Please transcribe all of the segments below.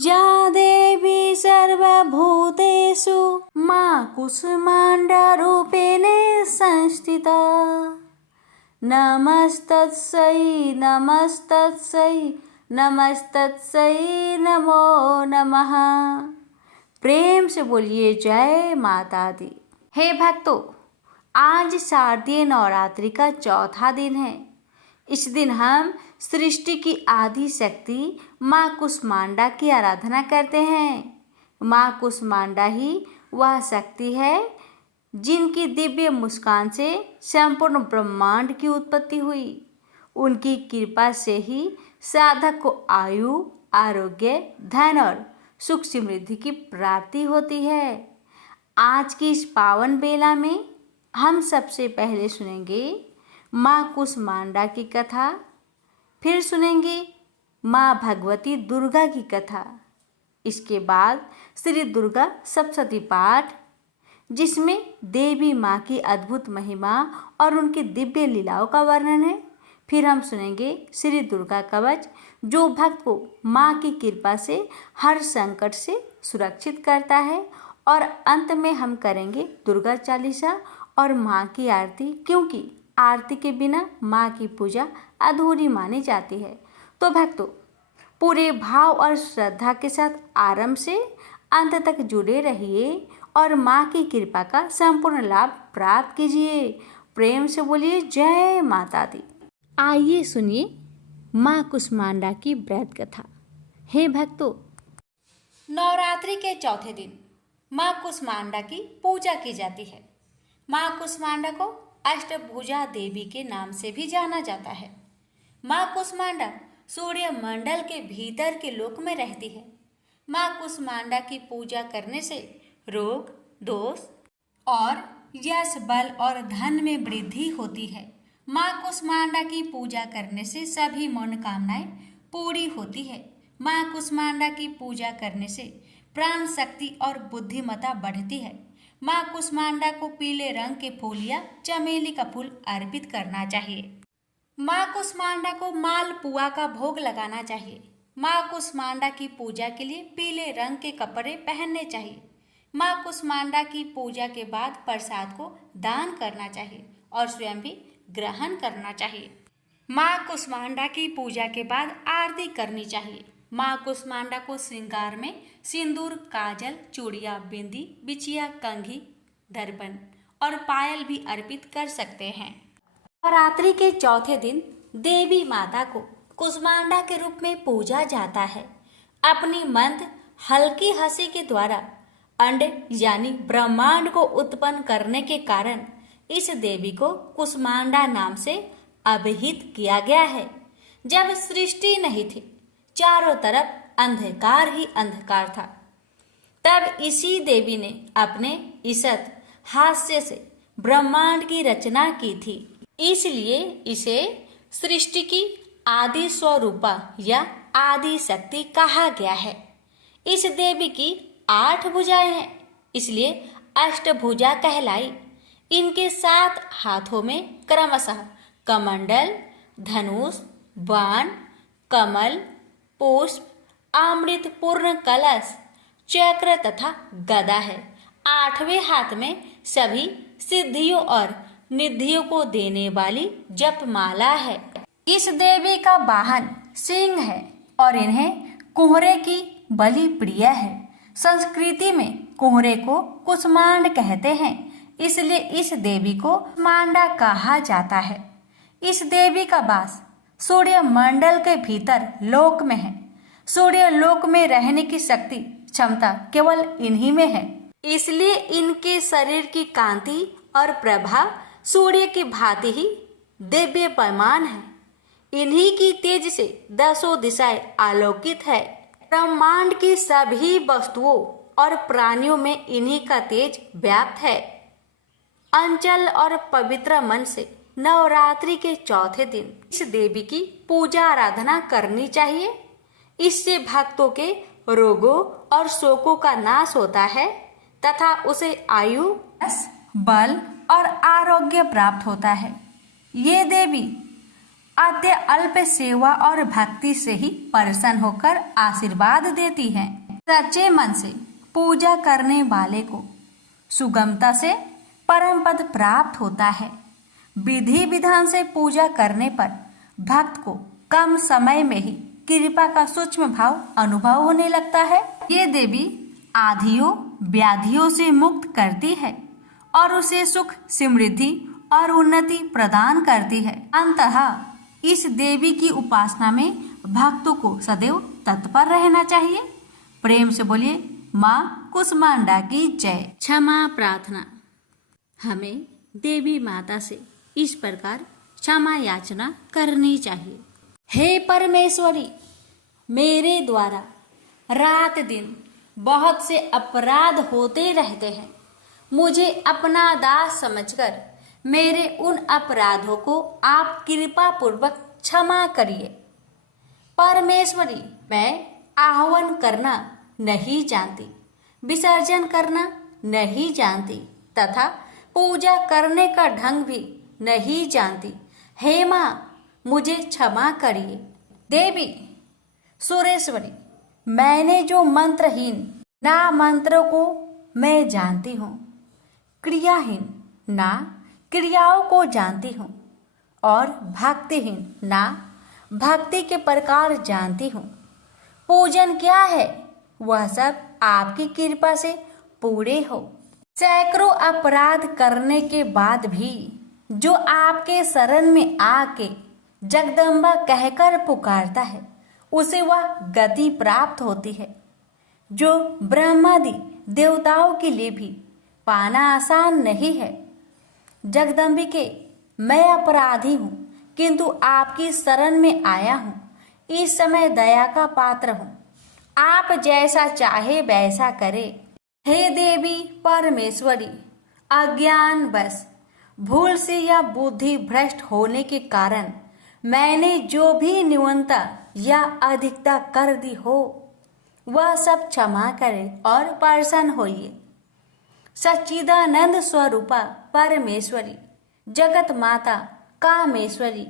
या देवी सर्वभूतेषु मां कूष्माण्डरूपेण संस्थिता। नमस्तस्यै नमस्तस्यै नमस्तस्यै नमो नमः। प्रेम से बोलिए जय माता दी। हे भक्तों, आज शारदीय नवरात्रि का चौथा दिन है। इस दिन हम सृष्टि की आदि शक्ति माँ कूष्मांडा की आराधना करते हैं। माँ कूष्मांडा ही वह शक्ति है जिनकी दिव्य मुस्कान से संपूर्ण ब्रह्मांड की उत्पत्ति हुई। उनकी कृपा से ही साधक को आयु, आरोग्य, धन और सुख समृद्धि की प्राप्ति होती है। आज की इस पावन बेला में हम सबसे पहले सुनेंगे माँ कूष्मांडा की कथा, फिर सुनेंगे माँ भगवती दुर्गा की कथा। इसके बाद श्री दुर्गा सप्तशती पाठ, जिसमें देवी माँ की अद्भुत महिमा और उनकी दिव्य लीलाओं का वर्णन है। फिर हम सुनेंगे श्री दुर्गा कवच, जो भक्त को माँ की कृपा से हर संकट से सुरक्षित करता है। और अंत में हम करेंगे दुर्गा चालीसा और माँ की आरती, क्योंकि आरती के बिना माँ की पूजा अधूरी मानी जाती है। तो भक्तों, पूरे भाव और श्रद्धा के साथ आरंभ से अंत तक जुड़े रहिए और माँ की कृपा का संपूर्ण लाभ प्राप्त कीजिए। प्रेम से बोलिए जय माता दी। आइए सुनिए माँ कूष्मांडा की व्रत कथा। हे भक्तों, नवरात्रि के चौथे दिन माँ कूष्मांडा की पूजा की जाती है। माँ कूष्मांडा को अष्टभुजा देवी के नाम से भी जाना जाता है। माँ कूष्मांडा सूर्य मंडल के भीतर के लोक में रहती है। माँ कूष्मांडा की पूजा करने से रोग, दोष और यश, बल और धन में वृद्धि होती है। माँ कूष्मांडा की पूजा करने से सभी मनोकामनाएं पूरी होती है। माँ कूष्मांडा की पूजा करने से प्राण शक्ति और बुद्धिमत्ता बढ़ती है। माँ कूष्मांडा को पीले रंग के फूल या चमेली का फूल अर्पित करना चाहिए। माँ कूष्मांडा को मालपुआ का भोग लगाना चाहिए। माँ कूष्मांडा की पूजा के लिए पीले रंग के कपड़े पहनने चाहिए। माँ कूष्मांडा की पूजा के बाद प्रसाद को दान करना चाहिए और स्वयं भी ग्रहण करना चाहिए। माँ कूष्मांडा की पूजा के बाद आरती करनी चाहिए। माँ कूष्मांडा को श्रृंगार में सिंदूर, काजल, चूड़ियाँ, बिंदी, बिछिया, कंघी, दर्पण और पायल भी अर्पित कर सकते हैं। नवरात्रि के चौथे दिन देवी माता को कूष्मांडा के रूप में पूजा जाता है। अपनी मंद हल्की हंसी के द्वारा अंड यानी ब्रह्मांड को उत्पन्न करने के कारण इस देवी को कूष्मांडा नाम से अभिहित किया गया है। जब सृष्टि नहीं थी, चारों तरफ अंधकार ही अंधकार था, तब इसी देवी ने अपने ईसत हास्य से ब्रह्मांड की रचना की थी। इसलिए इसे सृष्टि की आदि स्वरूपा या आदि शक्ति कहा गया है। इस देवी की 8 भुजाएं हैं, इसलिए अष्टभुजा कहलाई। इनके 7 हाथों में क्रमशः कमंडल, धनुष, बाण, कमल, पुष्प, अमृत पूर्ण कलश, चक्र तथा गदा है। 8वें हाथ में सभी सिद्धियों और निधियों को देने वाली जपमाला है। इस देवी का वाहन सिंह है और इन्हें कुहरे की बलि प्रिय है। संस्कृति में कुहरे को कूष्मांड कहते हैं, इसलिए इस देवी को कूष्मांडा कहा जाता है। इस देवी का वास सूर्य मंडल के भीतर लोक में है। सूर्य लोक में रहने की शक्ति क्षमता केवल इन्हीं में है, इसलिए इनके शरीर की कांति और प्रभा सूर्य की भांति ही दिव्य पैमान है। इन्हीं की तेज से 10 दिशाएं आलोकित है। ब्रह्मांड की सभी वस्तुओं और प्राणियों में इन्हीं का तेज व्याप्त है। अंचल और पवित्र मन से नवरात्रि के चौथे दिन इस देवी की पूजा आराधना करनी चाहिए। इससे भक्तों के रोगों और शोकों का नाश होता है तथा उसे आयु, बल और आरोग्य प्राप्त होता है। ये देवी अत्य अल्प सेवा और भक्ति से ही प्रसन्न होकर आशीर्वाद देती है। सच्चे मन से पूजा करने वाले को सुगमता से परम पद प्राप्त होता है। विधि विधान से पूजा करने पर भक्त को कम समय में ही कृपा का सूक्ष्म भाव अनुभव होने लगता है। ये देवी आधियों व्याधियों से मुक्त करती है और उसे सुख, समृद्धि और उन्नति प्रदान करती है। अंततः इस देवी की उपासना में भक्तों को सदैव तत्पर रहना चाहिए। प्रेम से बोलिए माँ कुसमांडा की जय। क्षमा प्रार्थना। हमें देवी माता से इस प्रकार क्षमा याचना करनी चाहिए। हे परमेश्वरी, मेरे द्वारा रात दिन बहुत से अपराध होते रहते हैं। मुझे अपना दास समझकर मेरे उन अपराधों को आप कृपा पूर्वक क्षमा करिए। परमेश्वरी, मैं आह्वान करना नहीं जानती, विसर्जन करना नहीं जानती तथा पूजा करने का ढंग भी नहीं जानती। हे माँ, मुझे क्षमा करिए। देवी सुरेश्वरी, मैंने जो मंत्रहीन ना मंत्रों को मैं जानती हूँ, क्रियाहीन ना क्रियाओं को जानती हूँ और भक्तिहीन ना भक्ति के प्रकार जानती हूँ। पूजन क्या है वह सब आपकी कृपा से पूरे हो। सैकड़ों अपराध करने के बाद भी जो आपके शरण में आके जगदम्बा कहकर पुकारता है, उसे वह गति प्राप्त होती है जो ब्रह्मादि देवताओं के लिए भी पाना आसान नहीं है। जगदम्बिके, मैं अपराधी हूँ, किंतु आपकी शरण में आया हूँ। इस समय दया का पात्र हूँ, आप जैसा चाहे वैसा करे। हे देवी परमेश्वरी, अज्ञान बस भूल से या बुद्धि भ्रष्ट होने के कारण मैंने जो भी न्यूनता या अधिकता कर दी हो, वह सब क्षमा करें और प्रसन्न होइए। सच्चिदानंद स्वरूपा परमेश्वरी, जगत माता कामेश्वरी,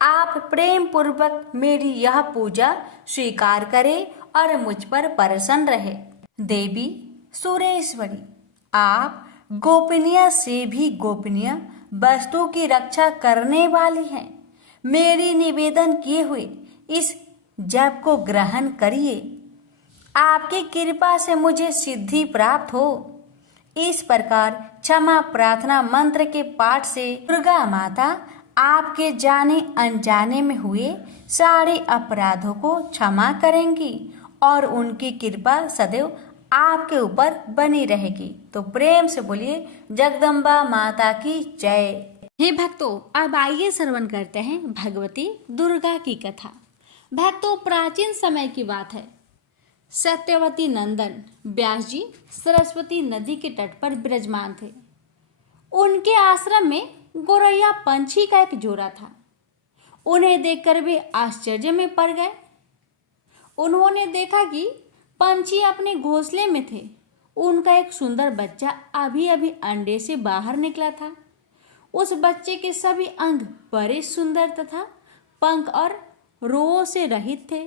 आप प्रेम पूर्वक मेरी यह पूजा स्वीकार करें और मुझ पर प्रसन्न रहे। देवी सुरेश्वरी, आप गोपनीय से भी गोपनीय वस्तु की रक्षा करने वाली हैं। मेरी निवेदन किए हुए इस जप को ग्रहण करिए। आपकी कृपा से मुझे सिद्धि प्राप्त हो। इस प्रकार क्षमा प्रार्थना मंत्र के पाठ से दुर्गा माता आपके जाने अनजाने में हुए सारे अपराधों को क्षमा करेंगी और उनकी कृपा सदैव आपके ऊपर बनी रहेगी। तो प्रेम से बोलिए जगदम्बा माता की जय। हे भक्तों, अब आइए श्रवण करते हैं भगवती दुर्गा की कथा। भक्तों, प्राचीन समय की बात है। सत्यवती नंदन व्यास जी सरस्वती नदी के तट पर विराजमान थे। उनके आश्रम में गोरैया पंछी का एक जोड़ा था। उन्हें देखकर वे आश्चर्य में पड़ गए। उन्होंने देखा कि पंछी अपने घोंसले में थे। उनका एक सुंदर बच्चा अभी अभी अंडे से बाहर निकला था। उस बच्चे के सभी अंग बड़े सुंदर तथा पंख और रोओं से रहित थे।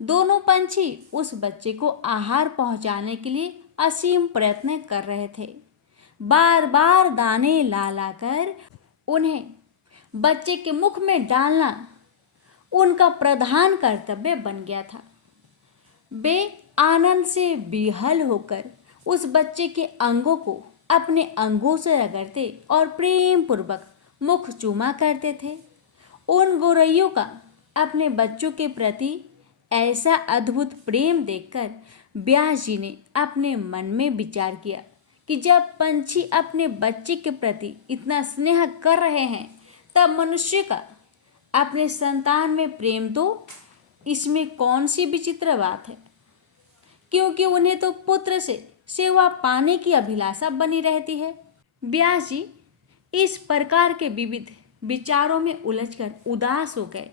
दोनों पंछी उस बच्चे को आहार पहुंचाने के लिए असीम प्रयत्न कर रहे थे। बार बार दाने ला लाकर उन्हें बच्चे के मुख में डालना उनका प्रधान कर्तव्य बन गया था। वे आनंद से विहल होकर उस बच्चे के अंगों को अपने अंगों से रगड़ते और प्रेम पूर्वक मुख चूमा करते थे। उन गोरैयों का अपने बच्चों के प्रति ऐसा अद्भुत प्रेम देखकर व्यास जी ने अपने मन में विचार किया कि जब पंछी अपने बच्चे के प्रति इतना स्नेह कर रहे हैं, तब मनुष्य का अपने संतान में प्रेम तो इसमें कौन सी विचित्र बात है, क्योंकि उन्हें तो पुत्र से सेवा पाने की अभिलाषा बनी रहती है। व्यास जी इस प्रकार के विविध विचारों में उलझकर उदास हो गए।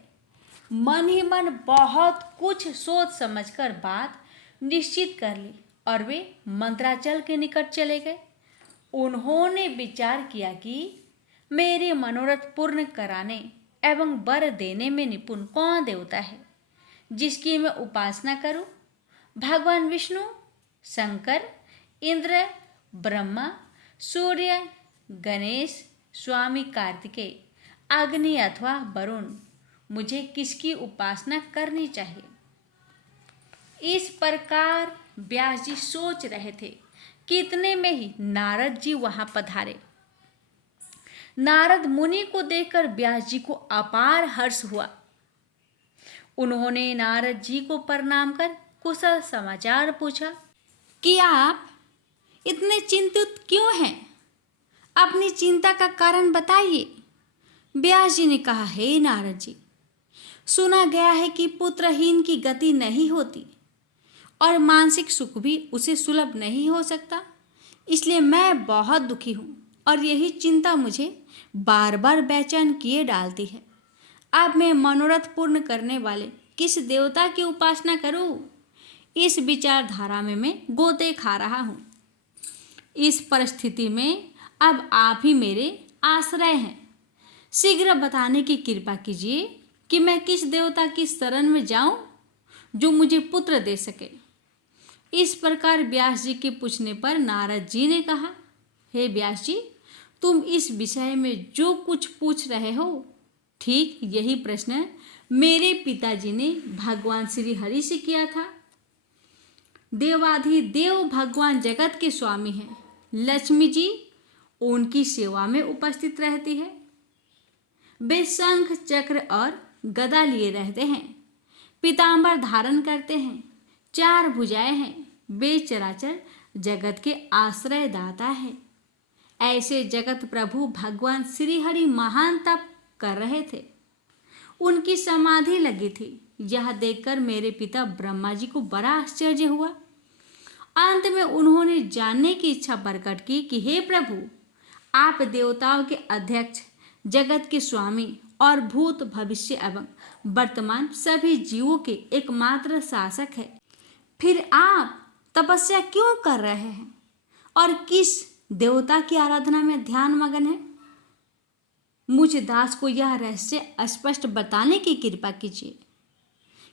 मन ही मन बहुत कुछ सोच समझकर बात निश्चित कर ली और वे मंत्राचल के निकट चले गए। उन्होंने विचार किया कि मेरे मनोरथ पूर्ण कराने एवं वर देने में निपुण कौन देवता है जिसकी मैं उपासना करूं? भगवान विष्णु, शंकर, इंद्र, ब्रह्मा, सूर्य, गणेश, स्वामी कार्तिकेय, अग्नि अथवा वरुण? मुझे किसकी उपासना करनी चाहिए? इस प्रकार व्यास जी सोच रहे थे कि इतने में ही नारद जी वहां पधारे। नारद मुनि को देखकर व्यास जी को अपार हर्ष हुआ। उन्होंने नारद जी को प्रणाम कर कुशल समाचार पूछा कि आप इतने चिंतित क्यों हैं? अपनी चिंता का कारण बताइए। व्यास जी ने कहा, हे नारद जी, सुना गया है कि पुत्रहीन की गति नहीं होती और मानसिक सुख भी उसे सुलभ नहीं हो सकता। इसलिए मैं बहुत दुखी हूँ और यही चिंता मुझे बार बार बेचैन किए डालती है। अब मैं मनोरथ पूर्ण करने वाले किस देवता की उपासना करूं? इस विचारधारा में मैं गोते खा रहा हूं। इस परिस्थिति में अब आप ही मेरे आश्रय हैं। शीघ्र बताने की कृपा कीजिए कि मैं किस देवता की शरण में जाऊं जो मुझे पुत्र दे सके। इस प्रकार व्यास जी के पूछने पर नारद जी ने कहा, हे व्यास जी, तुम इस विषय में जो कुछ पूछ रहे हो, ठीक यही प्रश्न मेरे पिताजी ने भगवान श्री हरि से किया था। देवाधिदेव भगवान जगत के स्वामी हैं। लक्ष्मी जी उनकी सेवा में उपस्थित रहती है। वे शंख, चक्र और गदा लिए रहते हैं, पीतांबर धारण करते हैं, 4 भुजाएं हैं। वे चराचर जगत के आश्रय दाता है। ऐसे जगत प्रभु भगवान श्री हरि महान तप कर रहे थे। उनकी समाधि लगी थी। यह देखकर मेरे पिता ब्रह्मा जी को बड़ा आश्चर्य हुआ। अंत में उन्होंने जानने की इच्छा प्रकट की कि हे प्रभु, आप देवताओं के अध्यक्ष, जगत के स्वामी और भूत, भविष्य एवं वर्तमान सभी जीवों के एकमात्र शासक है। फिर आप तपस्या क्यों कर रहे हैं और किस देवता की आराधना में ध्यान मगन है? मुझ दास को यह रहस्य स्पष्ट बताने की कृपा कीजिए,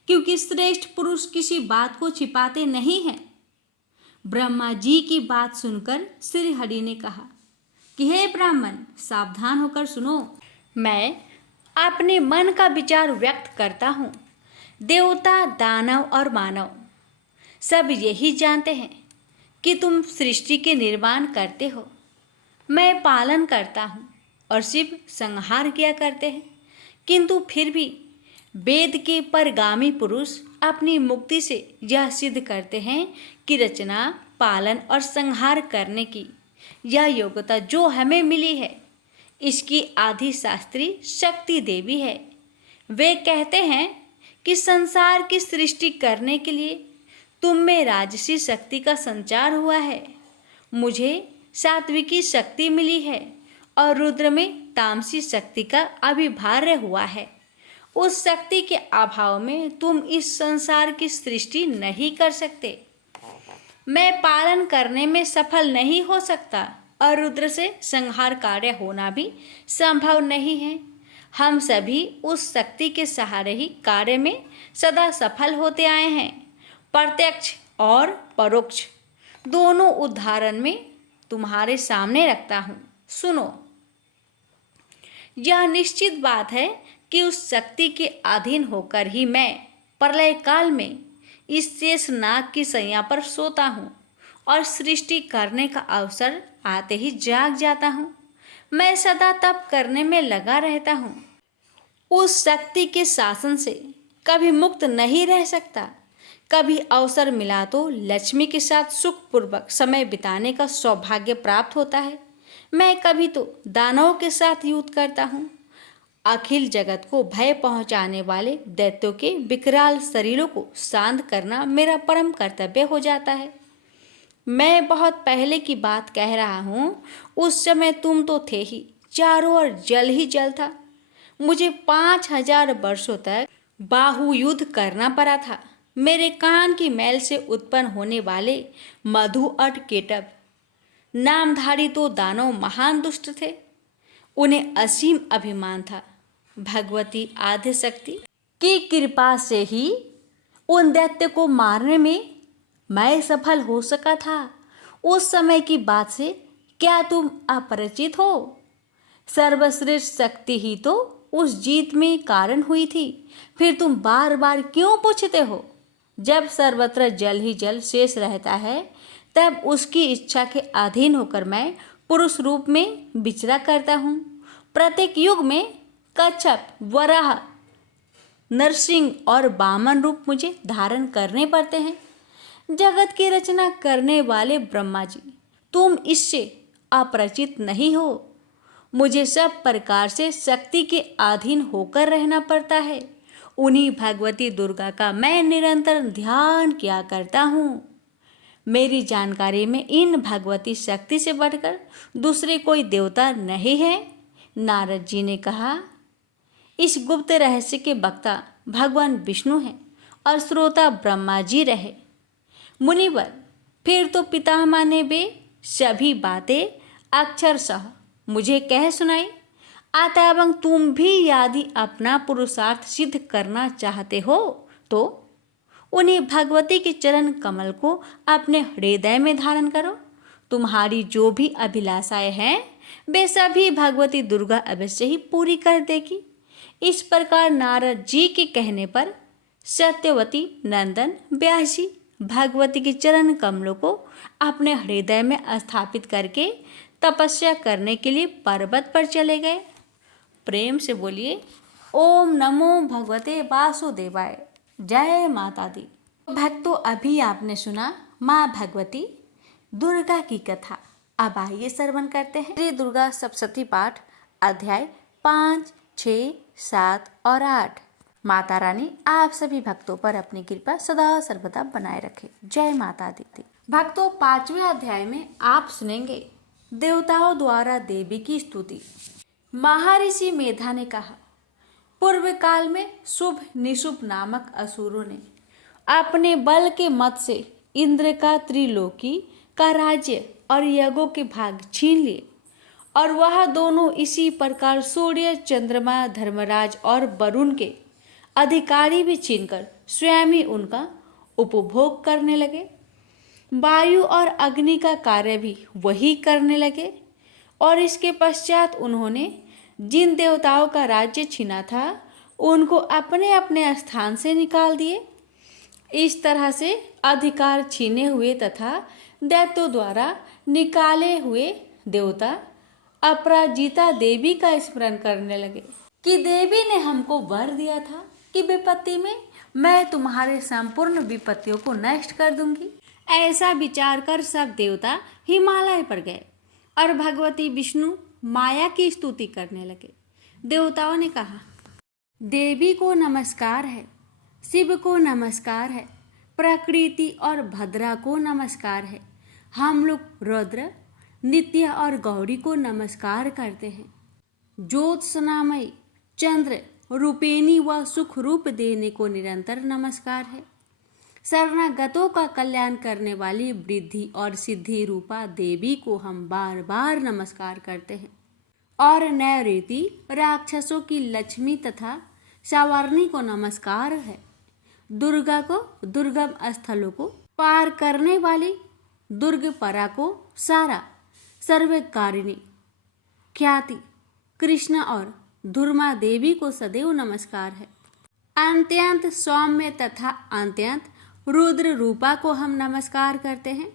क्योंकि श्रेष्ठ पुरुष किसी बात को छिपाते नहीं हैं। ब्रह्मा जी की बात सुनकर श्री हरि ने कहा कि हे ब्राह्मण, सावधान होकर सुनो। मैं अपने मन का विचार व्यक्त करता हूँ। देवता, दानव और मानव सब यही जानते हैं कि तुम सृष्टि के निर्माण करते हो। मैं पालन करता हूँ और शिव संहार किया करते हैं। किंतु फिर भी वेद के परगामी पुरुष अपनी मुक्ति से यह सिद्ध करते हैं कि रचना, पालन और संहार करने की यह योग्यता जो हमें मिली है, इसकी आदि शास्त्री शक्ति देवी है। वे कहते हैं कि संसार की सृष्टि करने के लिए तुम में राजसी शक्ति का संचार हुआ है, मुझे सात्विकी शक्ति मिली है और रुद्र में तामसी शक्ति का अभिभार्य हुआ है। उस शक्ति के अभाव में तुम इस संसार की सृष्टि नहीं कर सकते। मैं पालन करने में सफल नहीं हो सकता और रुद्र से संहार कार्य होना भी संभव नहीं है। हम सभी उस शक्ति के सहारे ही कार्य में सदा सफल होते आए हैं। प्रत्यक्ष और परोक्ष दोनों उदाहरण में तुम्हारे सामने रखता हूँ, सुनो। यह निश्चित बात है कि उस शक्ति के अधीन होकर ही मैं प्रलय काल में इस शेष नाग की शैया पर सोता हूँ और सृष्टि करने का अवसर आते ही जाग जाता हूँ। मैं सदा तप करने में लगा रहता हूँ। उस शक्ति के शासन से कभी मुक्त नहीं रह सकता। कभी अवसर मिला तो लक्ष्मी के साथ सुखपूर्वक समय बिताने का सौभाग्य प्राप्त होता है। मैं कभी तो दानवों के साथ युद्ध करता हूँ। अखिल जगत को भय पहुँचाने वाले दैत्यों के विकराल शरीरों को शांत करना मेरा परम कर्तव्य हो जाता है। मैं बहुत पहले की बात कह रहा हूँ। उस समय तुम तो थे ही, चारों ओर जल ही जल था। मुझे 5000 वर्षों तक बाहु युद्ध करना पड़ा था। मेरे कान की मैल से उत्पन्न होने वाले मधु और केटव नामधारी तो दानव महान दुष्ट थे। उन्हें असीम अभिमान था। भगवती आद्यशक्ति की कृपा से ही उन दैत्य को मारने में मैं सफल हो सका था। उस समय की बात से क्या तुम अपरिचित हो? सर्वश्रेष्ठ शक्ति ही तो उस जीत में कारण हुई थी। फिर तुम बार बार क्यों पूछते हो? जब सर्वत्र जल ही जल शेष रहता है, तब उसकी इच्छा के अधीन होकर मैं पुरुष रूप में विचरा करता हूँ। प्रत्येक युग में कच्छप, वराह, नरसिंह और वामन रूप मुझे धारण करने पड़ते हैं। जगत की रचना करने वाले ब्रह्मा जी, तुम इससे अपरिचित नहीं हो। मुझे सब प्रकार से शक्ति के अधीन होकर रहना पड़ता है। उन्हीं भगवती दुर्गा का मैं निरंतर ध्यान किया करता हूँ। मेरी जानकारी में इन भगवती शक्ति से बढ़कर दूसरे कोई देवता नहीं है। नारद जी ने कहा, इस गुप्त रहस्य के वक्ता भगवान विष्णु हैं और श्रोता ब्रह्मा जी रहे। मुनिवर, फिर तो पितामह ने वे सभी बातें अक्षरशः मुझे कह सुनाई। अतएव तुम भी यदि अपना पुरुषार्थ सिद्ध करना चाहते हो तो उन्हीं भगवती के चरण कमल को अपने हृदय में धारण करो। तुम्हारी जो भी अभिलाषाएं हैं वे सभी भगवती दुर्गा अवश्य ही पूरी कर देगी। इस प्रकार नारद जी के कहने पर सत्यवती नंदन व्यास जी भगवती के चरण कमलों को अपने हृदय में स्थापित करके तपस्या करने के लिए पर्वत पर चले गए। प्रेम से बोलिए ओम नमो भगवते वासुदेवाय। जय माता दी। भक्तों, अभी आपने सुना माँ भगवती दुर्गा की कथा। अब आइए श्रवण करते हैं श्री दुर्गा सप्तशती पाठ अध्याय 5, 6, 7 और 8। माता रानी आप सभी भक्तों पर अपनी कृपा सदा सर्वदा बनाए रखे। जय माता दी। भक्तों, 5वें अध्याय में आप सुनेंगे देवताओं द्वारा देवी की स्तुति। महर्षि मेधा ने कहा, पूर्व काल में शुभ निशुभ नामक असुरों ने अपने बल के मत से इंद्र का त्रिलोकी का राज्य और यज्ञों के भाग छीन लिए, और वह दोनों इसी प्रकार सूर्य, चंद्रमा, धर्मराज और वरुण के अधिकारी भी छीनकर स्वयं ही उनका उपभोग करने लगे। वायु और अग्नि का कार्य भी वही करने लगे, और इसके पश्चात उन्होंने जिन देवताओं का राज्य छीना था उनको अपने अपने स्थान से निकाल दिए। इस तरह से अधिकार छीने हुए तथा दैत्यों द्वारा निकाले हुए देवता अपराजिता देवी का स्मरण करने लगे कि देवी ने हमको वर दिया था कि विपत्ति में मैं तुम्हारे संपूर्ण विपत्तियों को नष्ट कर दूंगी। ऐसा विचार कर सब देवता हिमालय पर गए और भगवती विष्णु माया की स्तुति करने लगे। देवताओं ने कहा, देवी को नमस्कार है, शिव को नमस्कार है, प्रकृति और भद्रा को नमस्कार है। हम लोग रुद्र, नित्य और गौरी को नमस्कार करते हैं। ज्योत्सनामयी चंद्र रूपेणी व सुख रूप देने को निरंतर नमस्कार है। शरणागतों का कल्याण करने वाली वृद्धि और सिद्धि रूपा देवी को हम बार बार नमस्कार करते हैं। और नैऋति राक्षसों की लक्ष्मी तथा सावर्णी को नमस्कार है। दुर्गा को दुर्गम स्थलों को पार करने वाली दुर्गपरा को सारा सर्वकारिणी ख्याति कृष्ण और धुर्मा देवी को सदैव नमस्कार है। अत्यंत सौम्य तथा अत्यंत रुद्र रूपा को हम नमस्कार करते हैं।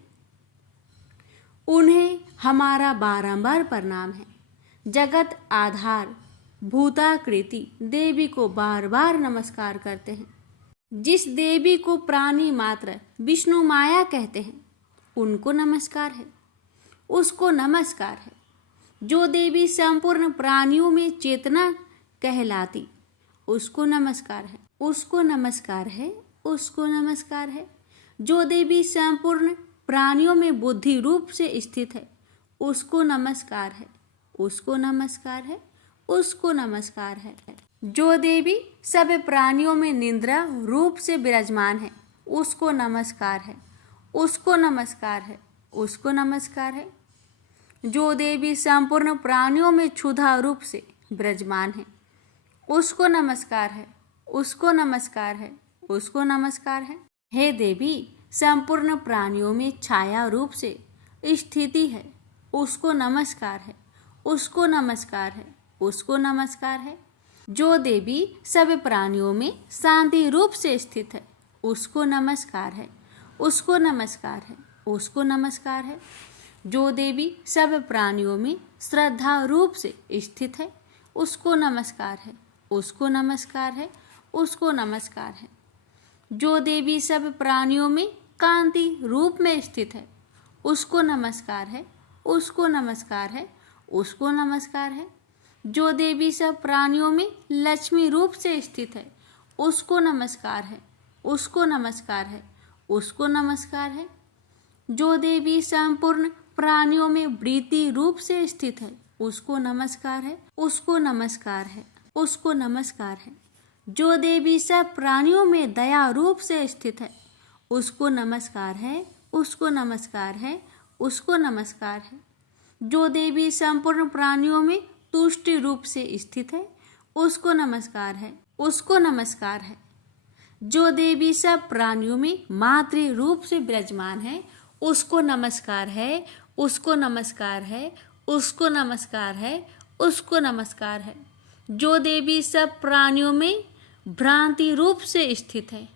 उन्हें हमारा बारंबार प्रणाम है। जगत आधार भूताकृति देवी को बार बार नमस्कार करते हैं। जिस देवी को प्राणी मात्र विष्णु माया कहते हैं उनको नमस्कार है, उसको नमस्कार है। जो देवी संपूर्ण प्राणियों में चेतना कहलाती उसको नमस्कार है, उसको नमस्कार है, उसको नमस्कार है। जो देवी संपूर्ण प्राणियों में बुद्धि रूप से स्थित है उसको नमस्कार है, उसको नमस्कार है, उसको नमस्कार है। जो देवी सब प्राणियों में निद्रा रूप से विराजमान है उसको नमस्कार है, उसको नमस्कार है, उसको नमस्कार है। जो देवी संपूर्ण प्राणियों में क्षुधा रूप से विराजमान है उसको नमस्कार है, उसको नमस्कार है, उसको नमस्कार है। हे देवी, संपूर्ण प्राणियों में छाया रूप से स्थिति है, उसको नमस्कार है, उसको नमस्कार है, उसको नमस्कार है। जो देवी सब प्राणियों में शांति रूप से स्थित है, उसको नमस्कार है, उसको नमस्कार है, उसको नमस्कार है। जो देवी सब प्राणियों में श्रद्धा रूप से स्थित है, उसको नमस्कार है, उसको नमस्कार है, उसको नमस्कार है। जो देवी सब प्राणियों में कांति रूप में स्थित है, उसको नमस्कार है, उसको नमस्कार है, उसको नमस्कार है। जो देवी सब प्राणियों में लक्ष्मी रूप से स्थित है, उसको नमस्कार है, उसको नमस्कार है, उसको नमस्कार है। जो देवी संपूर्ण प्राणियों में वृत्ति रूप से स्थित है, उसको नमस्कार है, उसको नमस्कार है, उसको नमस्कार है। जो देवी सब प्राणियों में दया रूप से स्थित है, उसको नमस्कार है, उसको नमस्कार है, उसको नमस्कार है। जो देवी संपूर्ण प्राणियों में तुष्टि रूप से स्थित है, उसको नमस्कार है, उसको नमस्कार है। जो देवी सब प्राणियों में मातृ रूप से विराजमान है, उसको नमस्कार है, उसको नमस्कार है, उसको नमस्कार है, उसको नमस्कार है। जो देवी सब प्राणियों में भ्रांति रूप से स्थित है,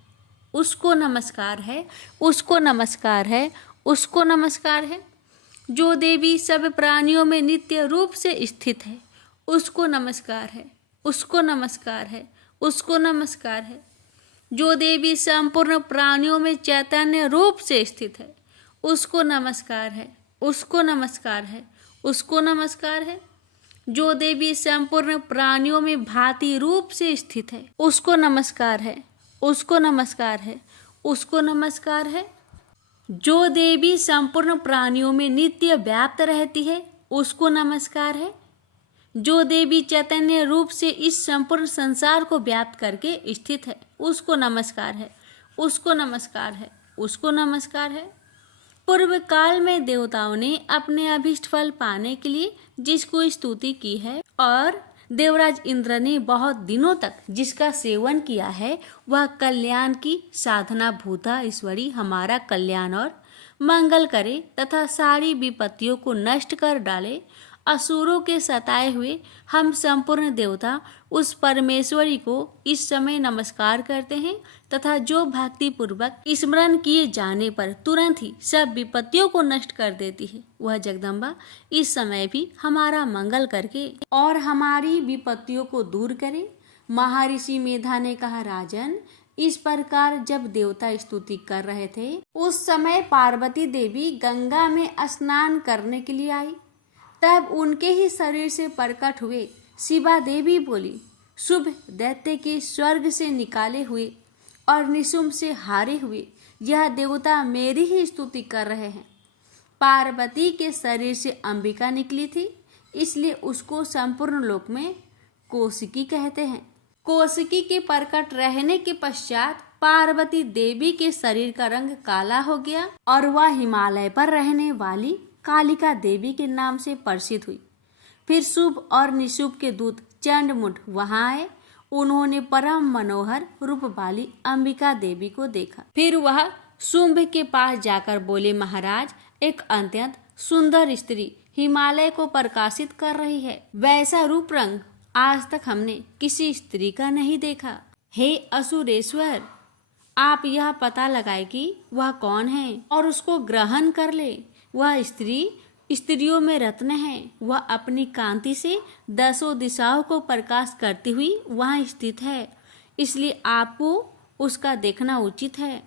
उसको नमस्कार है, उसको नमस्कार है, उसको नमस्कार है। जो देवी सब प्राणियों में नित्य रूप से स्थित है, उसको नमस्कार है, उसको नमस्कार है, उसको नमस्कार है। जो देवी संपूर्ण प्राणियों में चैतन्य रूप से स्थित है, उसको नमस्कार है, उसको नमस्कार है, उसको नमस्कार है। जो देवी संपूर्ण प्राणियों में भांति रूप से स्थित है, उसको नमस्कार है, उसको नमस्कार है, उसको नमस्कार है। जो देवी संपूर्ण प्राणियों में नित्य व्याप्त रहती है, उसको नमस्कार है। जो देवी चैतन्य रूप से इस संपूर्ण संसार को व्याप्त करके स्थित है, उसको नमस्कार है, उसको नमस्कार है, उसको नमस्कार है। पूर्व काल में देवताओं ने अपने अभीष्ट फल पाने के लिए जिसको स्तुति की है और देवराज इंद्र ने बहुत दिनों तक जिसका सेवन किया है, वह कल्याण की साधना भूता ईश्वरी हमारा कल्याण और मंगल करे तथा सारी विपत्तियों को नष्ट कर डाले। असुरों के सताए हुए हम संपूर्ण देवता उस परमेश्वरी को इस समय नमस्कार करते हैं तथा जो भक्ति पूर्वक स्मरण किए जाने पर तुरंत ही सब विपत्तियों को नष्ट कर देती है, वह जगदम्बा इस समय भी हमारा मंगल करके और हमारी विपत्तियों को दूर करे। महर्षि मेधा ने कहा, राजन, इस प्रकार जब देवता स्तुति कर रहे थे, उस समय पार्वती देवी गंगा में स्नान करने के लिए आई। तब उनके ही शरीर से प्रकट हुए शिवा देवी बोली, शुभ दैत्य के स्वर्ग से निकाले हुए और निशुंभ से हारे हुए यह देवता मेरी ही स्तुति कर रहे हैं। पार्वती के शरीर से अंबिका निकली थी, इसलिए उसको संपूर्ण लोक में कौशिकी कहते हैं। कौशिकी के प्रकट रहने के पश्चात पार्वती देवी के शरीर का रंग काला हो गया और वह हिमालय पर रहने वाली कालिका देवी के नाम से प्रसिद्ध हुई। फिर शुभ और निशुभ के दूत चंडमुंड वहां आए। उन्होंने परम मनोहर रूप वाली अंबिका देवी को देखा। फिर वह शुंभ के पास जाकर बोले, महाराज, एक अत्यंत सुंदर स्त्री हिमालय को प्रकाशित कर रही है। वैसा रूप रंग आज तक हमने किसी स्त्री का नहीं देखा। हे असुरेश्वर, आप यह पता लगाए कि वह कौन है और उसको ग्रहण कर ले। वह स्त्री स्त्रियों में रत्न है। वह अपनी कांति से 10 दिशाओं को प्रकाश करती हुई वहाँ स्थित है, इसलिए आपको उसका देखना उचित है।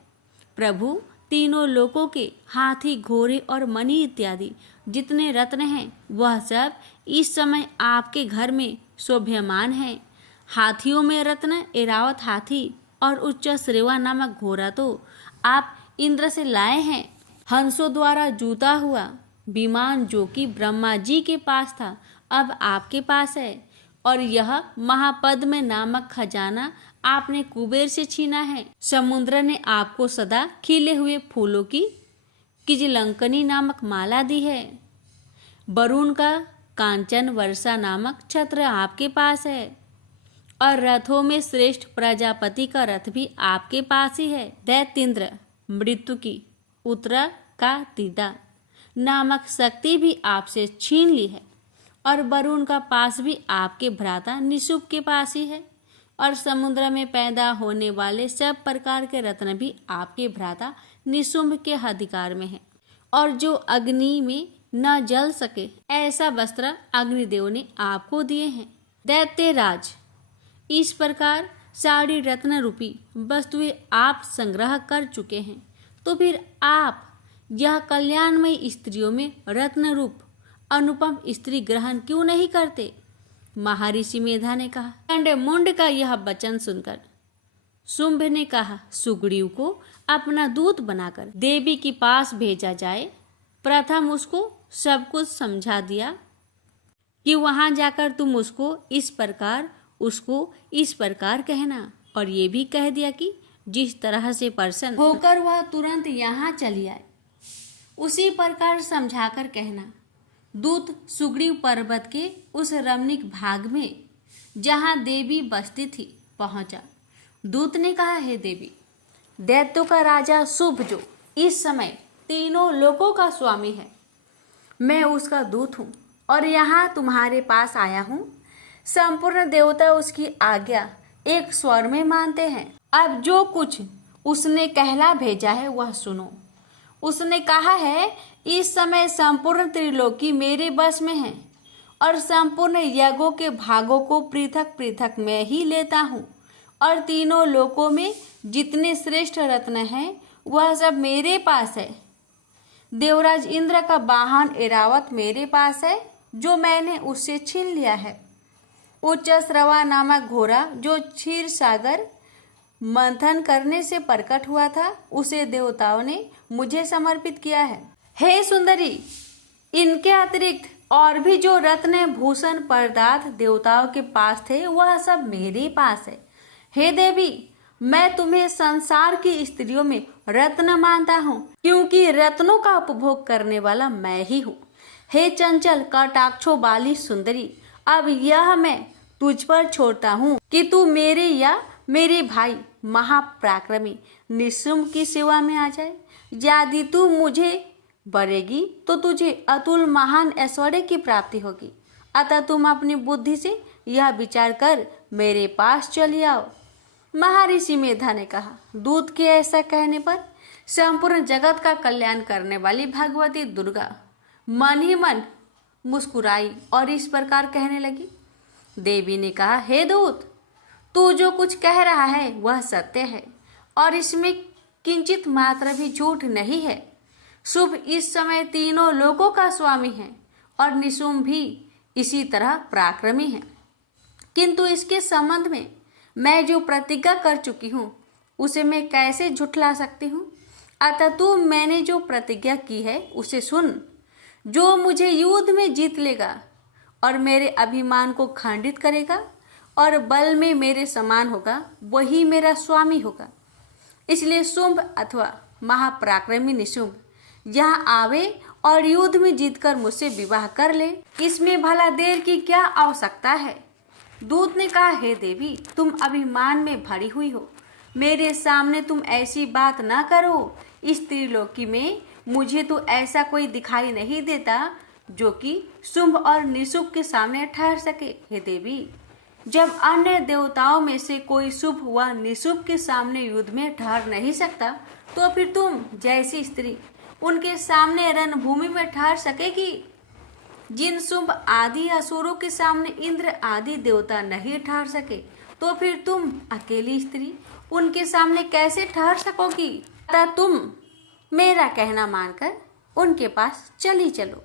प्रभु, तीनों लोकों के हाथी, घोड़े और मणि इत्यादि जितने रत्न हैं, वह सब इस समय आपके घर में शोभ्यमान है। हाथियों में रत्न ऐरावत हाथी और उच्च श्रेवा नामक घोड़ा तो आप इंद्र से लाए हैं। हंसों द्वारा जूता हुआ विमान जो कि ब्रह्मा जी के पास था, अब आपके पास है। और यह महापद्म नामक खजाना आपने कुबेर से छीना है। समुद्र ने आपको सदा खिले हुए फूलों की किजलंकनी नामक माला दी है। वरुण का कांचन वर्षा नामक छत्र आपके पास है और रथों में श्रेष्ठ प्रजापति का रथ भी आपके पास ही है। दैत्येंद्र मृत्यु की उत्तरा का दीदा नामक शक्ति भी आपसे छीन ली है, और वरुण का पास भी आपके भ्राता निशुंभ के पास ही है, और समुद्र में पैदा होने वाले सब प्रकार के रत्न भी आपके भ्राता निशुंभ के अधिकार में है, और जो अग्नि में न जल सके ऐसा वस्त्र अग्निदेव ने आपको दिए हैं। दैत्यराज, इस प्रकार सारी रत्न रूपी वस्तुएं आप संग्रह कर चुके हैं, तो फिर आप यह कल्याणमयी स्त्रियों में रत्न रूप अनुपम स्त्री ग्रहण क्यों नहीं करते? महर्षि मेधा ने कहा। चंडमुंड का यह वचन सुनकर शुंभ ने कहा, सुग्रीव को अपना दूत बनाकर देवी के पास भेजा जाए। प्रथम उसको सब कुछ समझा दिया कि वहां जाकर तुम उसको इस प्रकार कहना, और ये भी कह दिया कि जिस तरह से प्रसन्न होकर वह तुरंत यहाँ चली आए उसी प्रकार समझाकर कहना। दूत सुग्रीव पर्वत के उस रमणीक भाग में जहाँ देवी बसती थी पहुंचा। दूत ने कहा, हे देवी, दैत्यों का राजा शुंभ जो इस समय तीनों लोकों का स्वामी है, मैं उसका दूत हूँ और यहाँ तुम्हारे पास आया हूँ। संपूर्ण देवता उसकी आज्ञा एक स्वर में मानते हैं। अब जो कुछ उसने कहला भेजा है वह सुनो। उसने कहा है, इस समय संपूर्ण त्रिलोकी मेरे बस में है और संपूर्ण यज्ञों के भागों को पृथक पृथक मैं ही लेता हूँ, और तीनों लोकों में जितने श्रेष्ठ रत्न हैं वह सब मेरे पास है। देवराज इंद्र का वाहन ऐरावत मेरे पास है, जो मैंने उससे छीन लिया है। उच्च श्रवा नामक घोड़ा जो क्षीर सागर मंथन करने से प्रकट हुआ था, उसे देवताओं ने मुझे समर्पित किया है। हे सुंदरी, इनके अतिरिक्त और भी जो रत्न भूषण पदार्थ देवताओं के पास थे वह सब मेरे पास है। हे देवी, मैं तुम्हें संसार की स्त्रियों में रत्न मानता हूँ, क्योंकि रत्नों का उपभोग करने वाला मैं ही हूँ। हे चंचल कटाक्षों वाली सुंदरी, अब यह मैं तुझ पर छोड़ता हूँ कि तू मेरे या मेरे भाई महापराक्रमी निशुंभ की सेवा में आ जाए। यदि तू मुझे वरेगी तो तुझे अतुल महान ऐश्वर्य की प्राप्ति होगी। अतः तुम अपनी बुद्धि से यह विचार कर मेरे पास चली आओ। महर्षि मेधा ने कहा। दूत के ऐसा कहने पर संपूर्ण जगत का कल्याण करने वाली भगवती दुर्गा मन ही मन मुस्कुराई और इस प्रकार कहने लगी। देवी ने कहा, हे दूत, तू जो कुछ कह रहा है वह सत्य है और इसमें किंचित मात्र भी झूठ नहीं है। शुंभ इस समय तीनों लोकों का स्वामी है और निशुंभ भी इसी तरह पराक्रमी है, किंतु इसके संबंध में मैं जो प्रतिज्ञा कर चुकी हूँ उसे मैं कैसे झुठला सकती हूँ। अतः तू मैंने जो प्रतिज्ञा की है उसे सुन। जो मुझे युद्ध में जीत लेगा और मेरे अभिमान को खंडित करेगा और बल में मेरे समान होगा, वही मेरा स्वामी होगा। इसलिए शुंभ अथवा महापराक्रमी निशुंभ यहाँ आवे और युद्ध में जीतकर मुझसे विवाह कर ले। इसमें भला देर की क्या आवश्यकता है। दूत ने कहा, हे देवी, तुम अभिमान में भरी हुई हो, मेरे सामने तुम ऐसी बात ना करो। इस त्रिलोकी में मुझे तो ऐसा कोई दिखाई नहीं देता जो कि शुंभ और निशुंभ के सामने ठहर सके। हे देवी, जब अन्य देवताओं में से कोई शुंभ व निशुंभ के सामने युद्ध में ठहर नहीं सकता, तो फिर तुम जैसी स्त्री उनके सामने रणभूमि में ठहर सकेगी। जिन शुंभ आदि असुरों के सामने इंद्र आदि देवता नहीं ठहर सके, तो फिर तुम अकेली स्त्री उनके सामने कैसे ठहर सकोगी। अतः तुम मेरा कहना मानकर उनके पास चली चलो,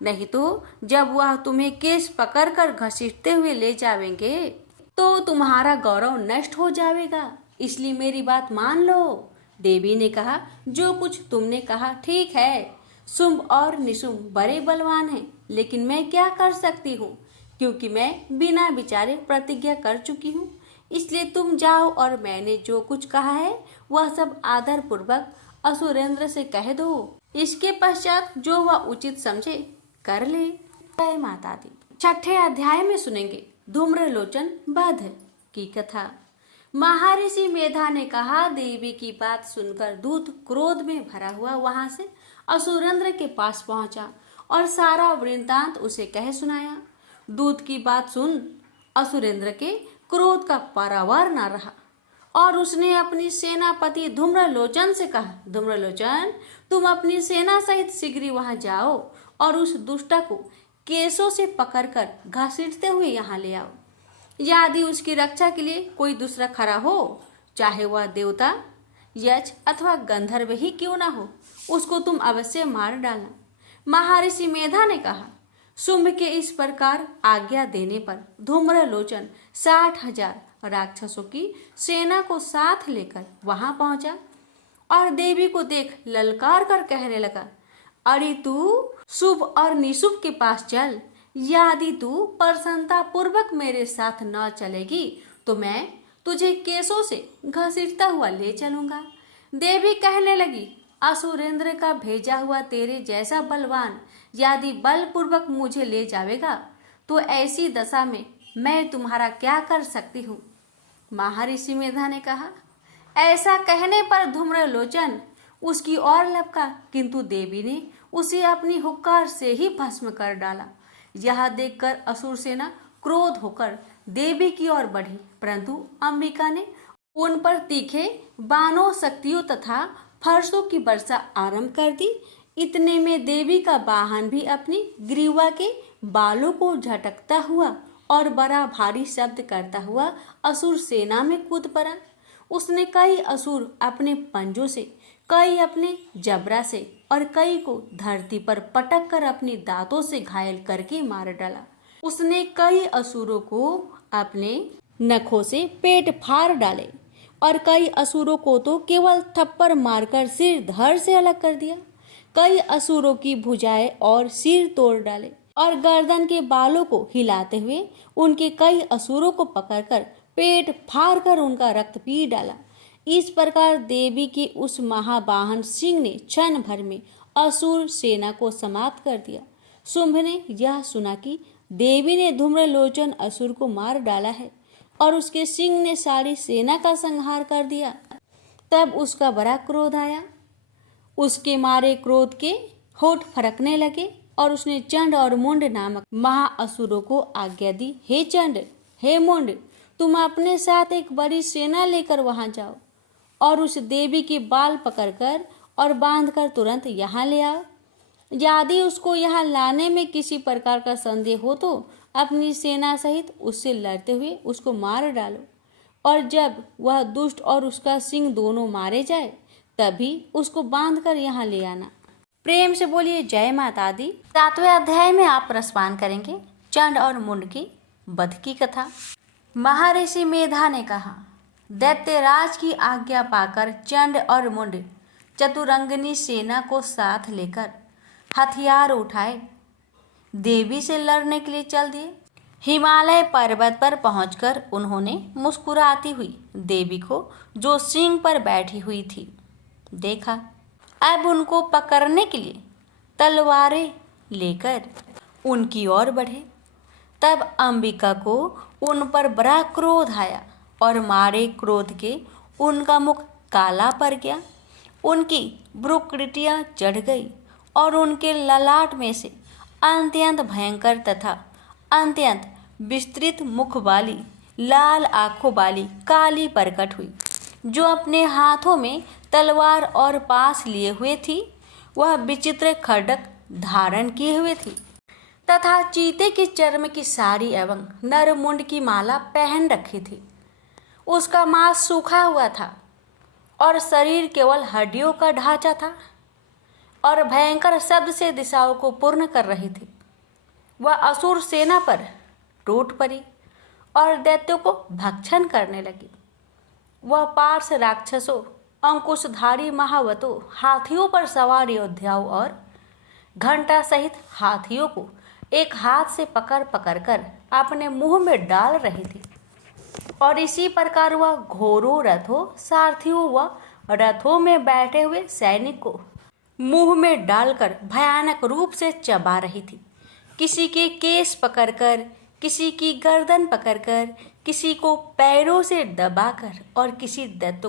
नहीं तो जब वह तुम्हें केस पकड़कर घसीटते हुए ले जावेंगे तो तुम्हारा गौरव नष्ट हो जाएगा। इसलिए मेरी बात मान लो। देवी ने कहा, जो कुछ तुमने कहा ठीक है। शुंभ और निशुंभ बड़े बलवान हैं, लेकिन मैं क्या कर सकती हूँ, क्योंकि मैं बिना विचारे प्रतिज्ञा कर चुकी हूँ। इसलिए तुम जाओ और मैंने जो कुछ कहा है वह सब आदर पूर्वक असुरेंद्र से कह दो। इसके पश्चात जो वह उचित समझे कर ले। जय माता दी। छठे अध्याय में सुनेंगे धूम्रलोचन वध की कथा। महर्षि मेधा ने कहा, देवी की बात सुनकर दूत क्रोध में भरा हुआ वहां से असुरेंद्र के पास पहुंचा और सारा वृत्तांत उसे कह सुनाया। दूत की बात सुन असुरेंद्र के क्रोध का पारावार न रहा और उसने अपनी सेनापति धूम्रलोचन से कहा, धूम्रलोचन, तुम अपनी सेना सहित शीघ्र वहां जाओ और उस दुष्टा को केसों से पकड़कर घसीटते हुए यहाँ ले आओ। यदि उसकी रक्षा के लिए कोई दूसरा खड़ा हो, चाहे वह देवता, यक्ष अथवा गंधर्व ही क्यों ना हो, उसको तुम अवश्य मार डालना। महर्षि मेधा ने कहा। शुंभ के इस प्रकार आज्ञा देने पर धूम्रलोचन 60,000 राक्षसों की सेना को साथ लेकर वहां पहुंचा और देवी को देख ललकार कर कहने लगा, अरे तू शुभ और निशुभ के पास चल। यदि तू प्रसन्नता पूर्वक मेरे साथ न चलेगी तो मैं तुझे केसों से घसीटता हुआ ले चलूंगा। देवी कहने लगी, असुरेंद्र का भेजा हुआ तेरे जैसा बलवान यदि बलपूर्वक मुझे ले जावेगा तो ऐसी दशा में मैं तुम्हारा क्या कर सकती हूँ। महर्षि मेधा ने कहा। ऐसा कहने पर धूम्रलोचन उसकी ओर लपका, किंतु देवी ने उसे अपनी हुक्कार से ही भस्म कर डाला। यह देखकर असुर सेना क्रोध होकर देवी की ओर बढ़ी, परंतु अंबिका ने उन पर तीखे बाणों, शक्तियों तथा फरसों की वर्षा आरंभ कर दी। इतने में देवी का वाहन भी अपनी ग्रीवा के बालों को झटकता हुआ और बड़ा भारी शब्द करता हुआ असुर सेना में कूद पड़ा। उसने कई असुर अपने पंजों से, कई अपने जबड़ा से और कई को धरती पर पटक कर अपने दांतों से घायल करके मार डाला। उसने कई असुरों को अपने नखों से पेट फाड़ डाले और कई असुरों को तो केवल थप्पड़ मारकर सिर धड़ से अलग कर दिया। कई असुरों की भुजाएं और सिर तोड़ डाले और गर्दन के बालों को हिलाते हुए उनके कई असुरों को पकड़कर पेट फाड़ कर उनका रक्त पी डाला। इस प्रकार देवी के उस महावाहन सिंह ने क्षण भर में असुर सेना को समाप्त कर दिया। शुंभ ने यह सुना कि देवी ने धूम्रलोचन असुर को मार डाला है और उसके सिंह ने सारी सेना का संहार कर दिया। तब उसका बड़ा क्रोध आया। उसके मारे क्रोध के होठ फड़कने लगे और उसने चंड और मुंड नामक महाअसुरों को आज्ञा दी, हे चंड, हे मुंड, तुम अपने साथ एक बड़ी सेना लेकर वहां जाओ और उस देवी के बाल पकड़कर और बांधकर तुरंत यहाँ ले आओ। यदि उसको यहाँ लाने में किसी प्रकार का संदेह हो तो अपनी सेना सहित उससे लड़ते हुए उसको मार डालो और जब वह दुष्ट और उसका सिंह दोनों मारे जाए तभी उसको बांधकर यहाँ ले आना। प्रेम से बोलिए जय माता दी। 7वें अध्याय में आप रसपान करेंगे चंड और मुंड की वध की कथा। महर्षि मेधा ने कहा, दैत्यराज की आज्ञा पाकर चंड और मुंड चतुरंगनी सेना को साथ लेकर हथियार उठाए देवी से लड़ने के लिए चल दिए। हिमालय पर्वत पर पहुंचकर उन्होंने मुस्कुराती हुई देवी को जो सिंह पर बैठी हुई थी देखा। अब उनको पकड़ने के लिए तलवारें लेकर उनकी ओर बढ़े। तब अंबिका को उन पर बड़ा क्रोध आया और मारे क्रोध के उनका मुख काला पड़ गया, उनकी भ्रुकुटियां चढ़ गई और उनके ललाट में से अत्यंत भयंकर तथा अत्यंत विस्तृत मुख वाली लाल आंखों वाली काली प्रकट हुई। जो अपने हाथों में तलवार और पास लिए हुए थी वह विचित्र खड्ग धारण किए हुए थी तथा चीते के चर्म की साड़ी एवं नरमुंड की माला पहन रखी थी। उसका मांस सूखा हुआ था और शरीर केवल हड्डियों का ढांचा था और भयंकर शब्द से दिशाओं को पूर्ण कर रही थी। वह असुर सेना पर टूट पड़ी और दैत्यों को भक्षण करने लगी। वह पार्श राक्षसों, अंकुशधारी महावतों, हाथियों पर सवार योद्धाओं और घंटा सहित हाथियों को एक हाथ से पकड़ पकड़ कर अपने मुंह में डाल रही थी और इसी प्रकार वह घोड़ों, रथों, सारथियों व रथों में बैठे हुए सैनिक को मुंह में डालकर भयानक रूप से चबा रही थी। किसी के केस पकड़कर, किसी की गर्दन पकड़कर, किसी को पैरों से दबाकर और किसी दैत्य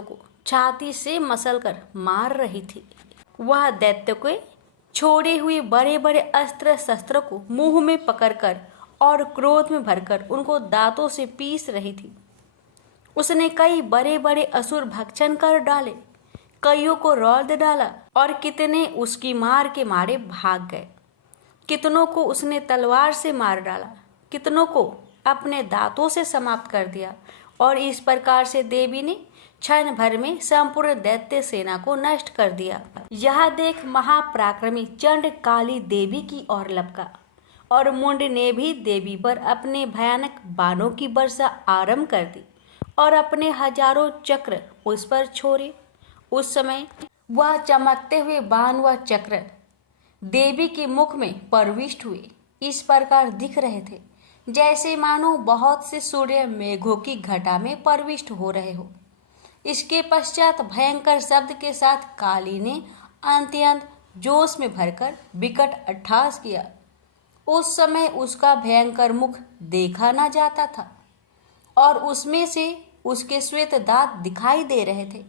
को छाती से मसलकर मार रही थी। वह दैत्य के छोड़े हुए बड़े बड़े अस्त्र शस्त्र को मुंह में पकड़कर और क्रोध में भरकर उनको दांतों से पीस रही थी। उसने कई बड़े बड़े असुर भक्षण कर डाले, कईयों को रौंद डाला और कितने उसकी मार के मारे भाग गए। कितनों को उसने तलवार से मार डाला, कितनों को अपने दांतों से समाप्त कर दिया। और इस प्रकार से देवी ने क्षण भर में संपूर्ण दैत्य सेना को नष्ट कर दिया। यह देख महापराक्रमी चंड काली देवी की ओर लपका और मुंड ने भी देवी पर अपने भयानक बाणों की वर्षा आरंभ कर दी और अपने हजारों चक्र उस पर छोड़े। उस समय वह चमकते हुए बाण व चक्र देवी के मुख में प्रविष्ट हुए इस प्रकार दिख रहे थे जैसे मानो बहुत से सूर्य मेघों की घटा में प्रविष्ट हो रहे हो। इसके पश्चात भयंकर शब्द के साथ काली ने अत्यंत जोश में भरकर विकट अट्टहास किया। उस समय उसका भयंकर मुख देखा न जाता था और उसमें से उसके श्वेत दांत दिखाई दे रहे थे।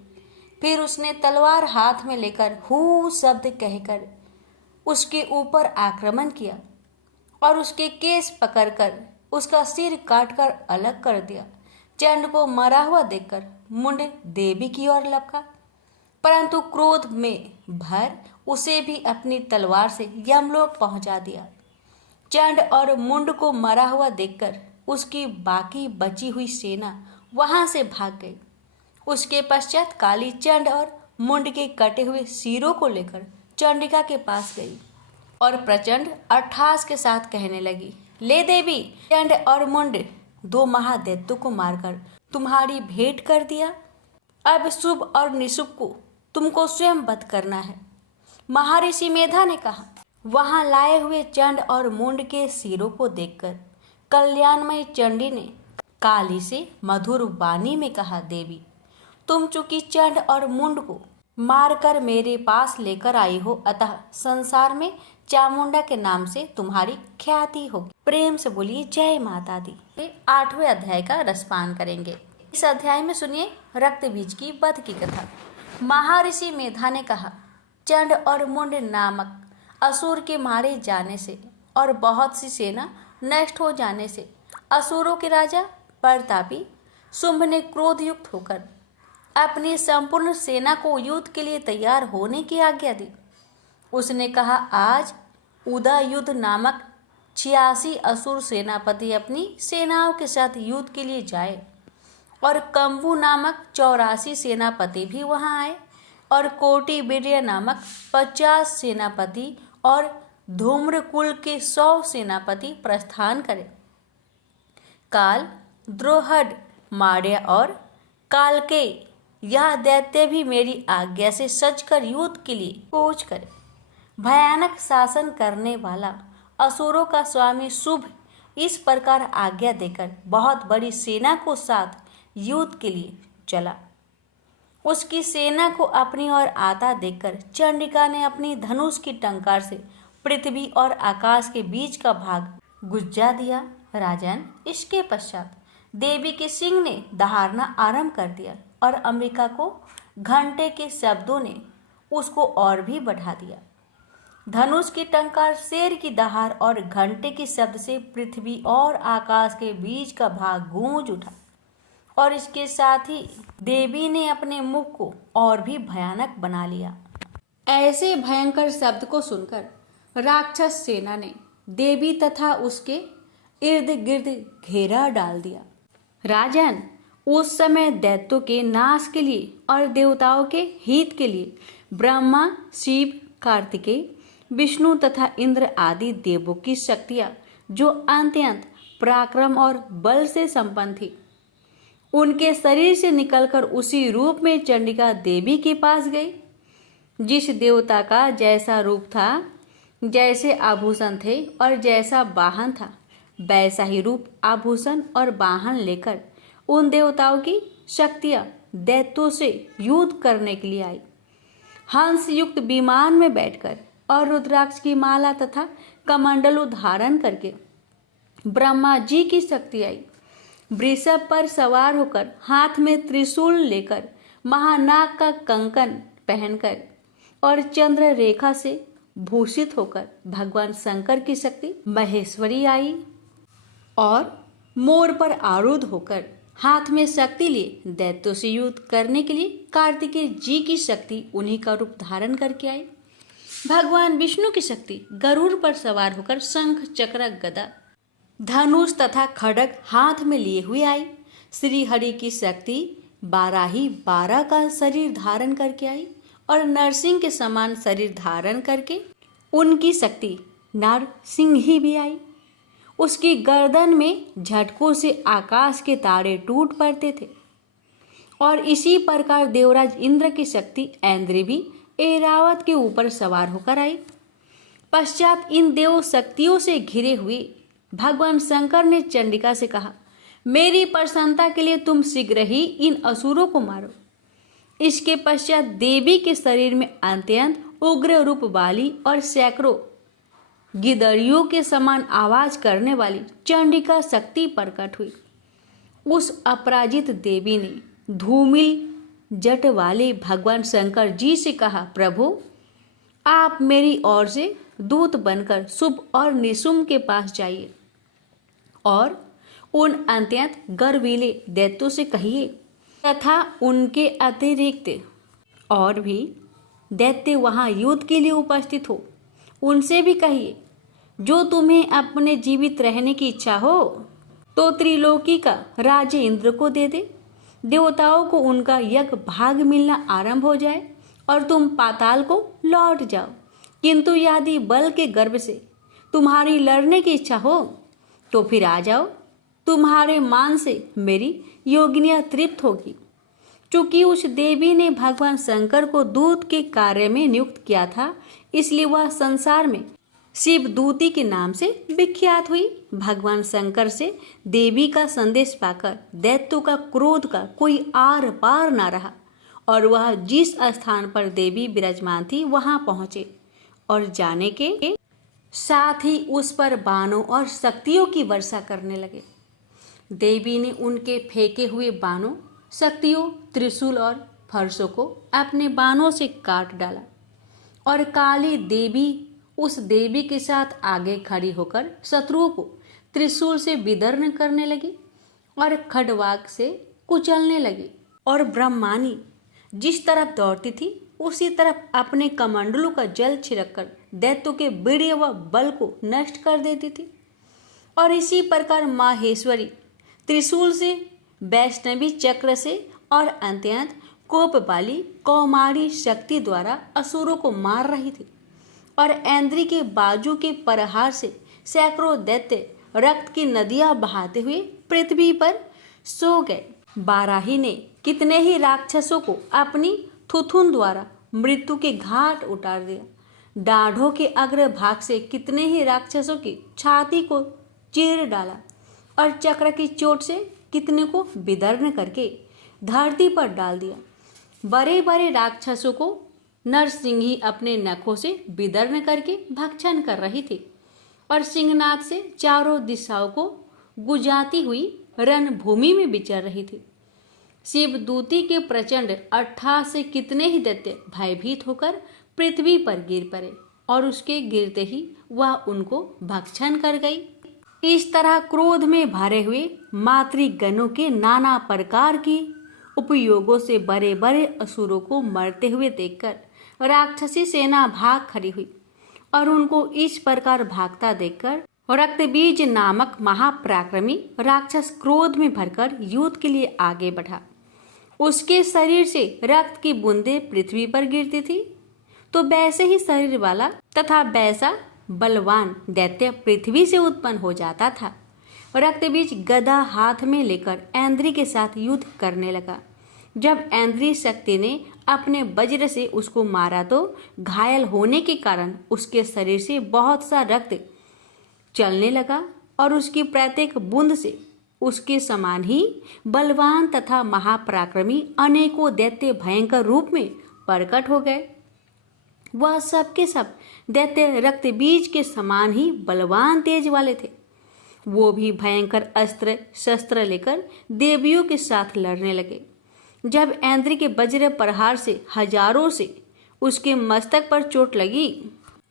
फिर उसने तलवार हाथ में लेकर हू शब्द कहकर उसके ऊपर आक्रमण किया और उसके केस पकड़कर उसका सिर काटकर अलग कर दिया। चंड को मरा हुआ देखकर मुंड देवी की ओर लपका, परंतु क्रोध में भर उसे भी अपनी तलवार से यमलोक पहुंचा दिया। चंड और मुंड को मरा हुआ देखकर उसकी बाकी बची हुई सेना वहां से भाग गई। उसके पश्चात काली चंड और मुंड के कटे हुए सिरों को लेकर चंडिका के पास गई और प्रचंड अट्टहास के साथ कहने लगी, ले देवी, चंड और मुंड दो महादैत्यों को मारकर तुम्हारी भेंट कर दिया। अब शुभ और निशुभ को तुमको स्वयं वध करना है। महर्षि मेधा ने कहा। वहां लाए हुए चंड और मुंड के सिरों को देखकर कल्याणमयी चंडी ने काली से मधुर वाणी में कहा, देवी, तुम चूंकि चंड और मुंड को मारकर मेरे पास लेकर आई हो, अतः संसार में चामुंडा के नाम से तुम्हारी ख्याति होगी। प्रेम से बोलिए जय माता दी। 8वें अध्याय का रसपान करेंगे। इस अध्याय में सुनिए रक्त बीज की वध की कथा। महर्षि मेधा ने कहा, चंड और मुंड नामक असुर के मारे जाने से और बहुत सी सेना नष्ट हो जाने से असुरों के राजा प्रतापी शुंभ ने क्रोध युक्त होकर अपनी संपूर्ण सेना को युद्ध के लिए तैयार होने की आज्ञा दी। उसने कहा, आज उदयुद्ध नामक 86 असुर सेनापति अपनी सेनाओं के साथ युद्ध के लिए जाए और कंबू नामक 84 सेनापति भी वहां आए और कोटि वीर्य नामक 50 सेनापति और धूम्रकुल के 100 सेनापति प्रस्थान करें। काल, द्रोहड, मार्य और कालके यह दैत्य भी मेरी आज्ञा से सजकर युद्ध के लिए कूच करे। भयानक शासन करने वाला असुरों का स्वामी शुभ इस प्रकार आज्ञा देकर बहुत बड़ी सेना को साथ युद्ध के लिए चला। उसकी सेना को अपनी ओर आता देखकर चंडिका ने अपनी धनुष की टंकार से पृथ्वी और आकाश के बीच का भाग गुज्जा दिया। राजन, इसके पश्चात देवी के सिंह ने दहाड़ना आरंभ कर दिया और अंबिका को घंटे के शब्दों ने उसको और भी बढ़ा दिया। धनुष की टंकार, शेर की दहाड़ और घंटे के शब्द से पृथ्वी और आकाश के बीच का भाग गूंज उठा और इसके साथ ही देवी ने अपने मुख को और भी भयानक बना लिया। ऐसे भयंकर शब्द को सुनकर राक्षस सेना ने देवी तथा उसके इर्द गिर्द घेरा डाल दिया। राजन, उस समय दैत्यों के नाश के लिए और देवताओं के हित के लिए ब्रह्मा, शिव, कार्तिकेय, विष्णु तथा इंद्र आदि देवों की शक्तियां जो अत्यंत पराक्रम और बल से संपन्न थी, उनके शरीर से निकलकर उसी रूप में चंडिका देवी के पास गई। जिस देवता का जैसा रूप था, जैसे आभूषण थे और जैसा वाहन था, वैसा ही रूप, आभूषण और वाहन लेकर उन देवताओं की शक्तियां दैत्यों से युद्ध करने के लिए आई। हंस युक्त विमान में बैठकर और रुद्राक्ष की माला तथा कमंडलू धारण करके ब्रह्मा जी की शक्ति आई। वृषभ पर सवार होकर, हाथ में त्रिशूल लेकर, महानाग का कंकन पहनकर और चंद्र रेखा से भूषित होकर भगवान शंकर की शक्ति महेश्वरी आई। और मोर पर आरूढ़ होकर, हाथ में शक्ति लिए दैत्यों से युद्ध करने के लिए कार्तिकेय जी की शक्ति उन्हीं का रूप धारण करके आई। भगवान विष्णु की शक्ति गरुड़ पर सवार होकर शंख, चक्र, गदा, धनुष तथा खड्ग हाथ में लिए हुए आई। श्री हरि की शक्ति बाराही 12 का शरीर धारण करके आई और नरसिंह के समान शरीर धारण करके उनकी शक्ति नरसिंही भी आई। उसकी गर्दन में झटकों से आकाश के तारे टूट पड़ते थे। और इसी प्रकार देवराज इंद्र की शक्ति ऐन्द्री भी ऐरावत के ऊपर सवार होकर आई। पश्चात इन देव शक्तियों से घिरे हुए भगवान शंकर ने चंडिका से कहा, मेरी प्रसन्नता के लिए तुम शीघ्र ही इन असुरों को मारो। इसके पश्चात देवी के शरीर में अत्यंत उग्र रूप वाली और सैकड़ों गिदड़ियों के समान आवाज करने वाली चंडिका शक्ति प्रकट हुई। उस अपराजित देवी ने धूमिल जट वाले भगवान शंकर जी से कहा, प्रभु आप मेरी ओर से दूत बनकर शुभ और निशुम्भ के पास जाइए और उन अत्यंत गर्वीले दैत्यों से कहिए तथा उनके अतिरिक्त और भी दैत्य वहां युद्ध के लिए उपस्थित हो, उनसे भी कहिए, जो तुम्हें अपने जीवित रहने की इच्छा हो तो त्रिलोकी का राज्य इंद्र को दे दे। देवताओं को उनका यज्ञ भाग मिलना आरंभ हो जाए और तुम पाताल को लौट जाओ। किंतु यदि बल के गर्भ से तुम्हारी लड़ने की इच्छा हो तो फिर आ जाओ, तुम्हारे मान से मेरी योगिनियां तृप्त होगी। चूंकि उस देवी ने भगवान शंकर को दूत के कार्य में नियुक्त किया था, इसलिए वह संसार में शिव दूती के नाम से विख्यात हुई। भगवान शंकर से देवी का संदेश पाकर दैत्यों का क्रोध का कोई आर पार ना रहा और वह जिस स्थान पर देवी विराजमान थी वहां पहुंचे और जाने के साथ ही उस पर बाणों और शक्तियों की वर्षा करने लगे। देवी ने उनके फेंके हुए बाणों, शक्तियों, त्रिशूल और फरसों को अपने बाणों से काट डाला और काली देवी उस देवी के साथ आगे खड़ी होकर शत्रुओं को त्रिशूल से विदर्न करने लगी और खड्वाक से कुचलने लगी। और ब्रह्मानी जिस तरफ दौड़ती थी उसी तरफ अपने कमंडलों का जल छिड़ककर दैत्यों के वीर्य व बल को नष्ट कर देती थी। और इसी प्रकार माहेश्वरी त्रिशूल से, वैष्णवी चक्र से और अत्यंत कोप वाली कौमारी शक्ति द्वारा असुरों को मार रही थी। और ऐन्द्री के बाजू के प्रहार से सैकड़ों दैत्य रक्त की नदियां बहाते हुए पृथ्वी पर सो गए। बाराही ने कितने ही राक्षसों को अपनी थुथुन द्वारा मृत्यु के घाट उतार दिया। दाढ़ों के अग्र भाग से कितने ही राक्षसों की छाती को चीर डाला और चक्र की चोट से कितने को विदर्न करके धरती पर डाल दिया। बड़े बड़े राक्षसों को नरसिंही अपने नखों से विदर्न करके भक्षण कर रही थी और सिंहनाद से चारों दिशाओं को गुजाती हुई रणभूमि में विचर रही थी। शिवदूती के प्रचंड अट्ठास से कितने ही दैत्य भयभीत होकर पृथ्वी पर गिर पड़े और उसके गिरते ही वह उनको भक्षण कर गई। इस तरह क्रोध में भरे हुए मातृगणों के नाना प्रकार की उपयोगों से बड़े बड़े असुरों को मरते हुए देखकर राक्षसी सेना भाग खड़ी हुई और उनको इस प्रकार भागता देखकर रक्तबीज नामक महापराक्रमी राक्षस क्रोध में भरकर युद्ध के लिए आगे बढ़ा। उसके शरीर से रक्त की बूंदें पृथ्वी पर गिरती थी, तो वैसे ही शरीर वाला तथा वैसा बलवान दैत्य पृथ्वी से उत्पन्न हो जाता था। रक्तबीज गदा हाथ में लेकर ऐन्द्री के साथ युद्ध करने लगा। जब ऐन्द्री शक्ति ने अपने वज्र से उसको मारा तो घायल होने के कारण उसके शरीर से बहुत सा रक्त चलने लगा और उसकी प्रत्येक बूंद से उसके समान ही बलवान तथा महापराक्रमी अनेकों दैत्य भयंकर रूप में प्रकट हो गए। वह सब के सब दैत्य रक्तबीज के समान ही बलवान तेज वाले थे वो भी भयंकर अस्त्र शस्त्र लेकर देवियों के साथ लड़ने लगे। जब ऐन्द्री के वज्र प्रहार से हजारों से उसके मस्तक पर चोट लगी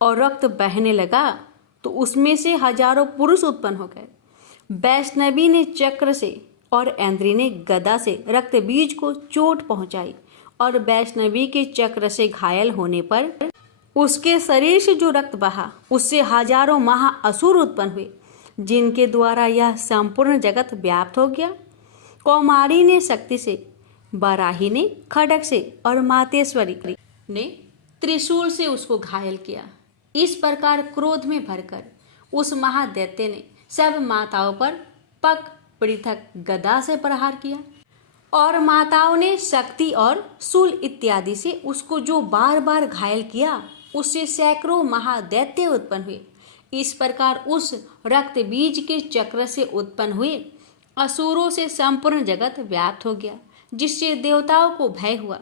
और रक्त बहने लगा तो उसमें से हजारों पुरुष उत्पन्न हो गए। वैष्णवी ने चक्र से और ऐन्द्री ने गदा से रक्त बीज को चोट पहुंचाई और वैष्णवी के चक्र से घायल होने पर उसके शरीर से जो रक्त बहा उससे हजारों महाअसुर उत्पन्न हुए, जिनके द्वारा यह संपूर्ण जगत व्याप्त हो गया। कौमारी ने शक्ति से, बराही ने खड्ग से और मातेश्वरी ने त्रिशूल से उसको घायल किया। इस प्रकार क्रोध में भरकर उस महादैत्य ने सब माताओं पर पग पृथक गदा से प्रहार किया और माताओं ने शक्ति और शूल इत्यादि से उसको जो बार बार घायल किया उससे सैकड़ों महादैत्य उत्पन्न हुए। इस प्रकार उस रक्त बीज के चक्र से उत्पन्न हुए असुरों से संपूर्ण जगत व्याप्त हो गया, जिससे देवताओं को भय हुआ।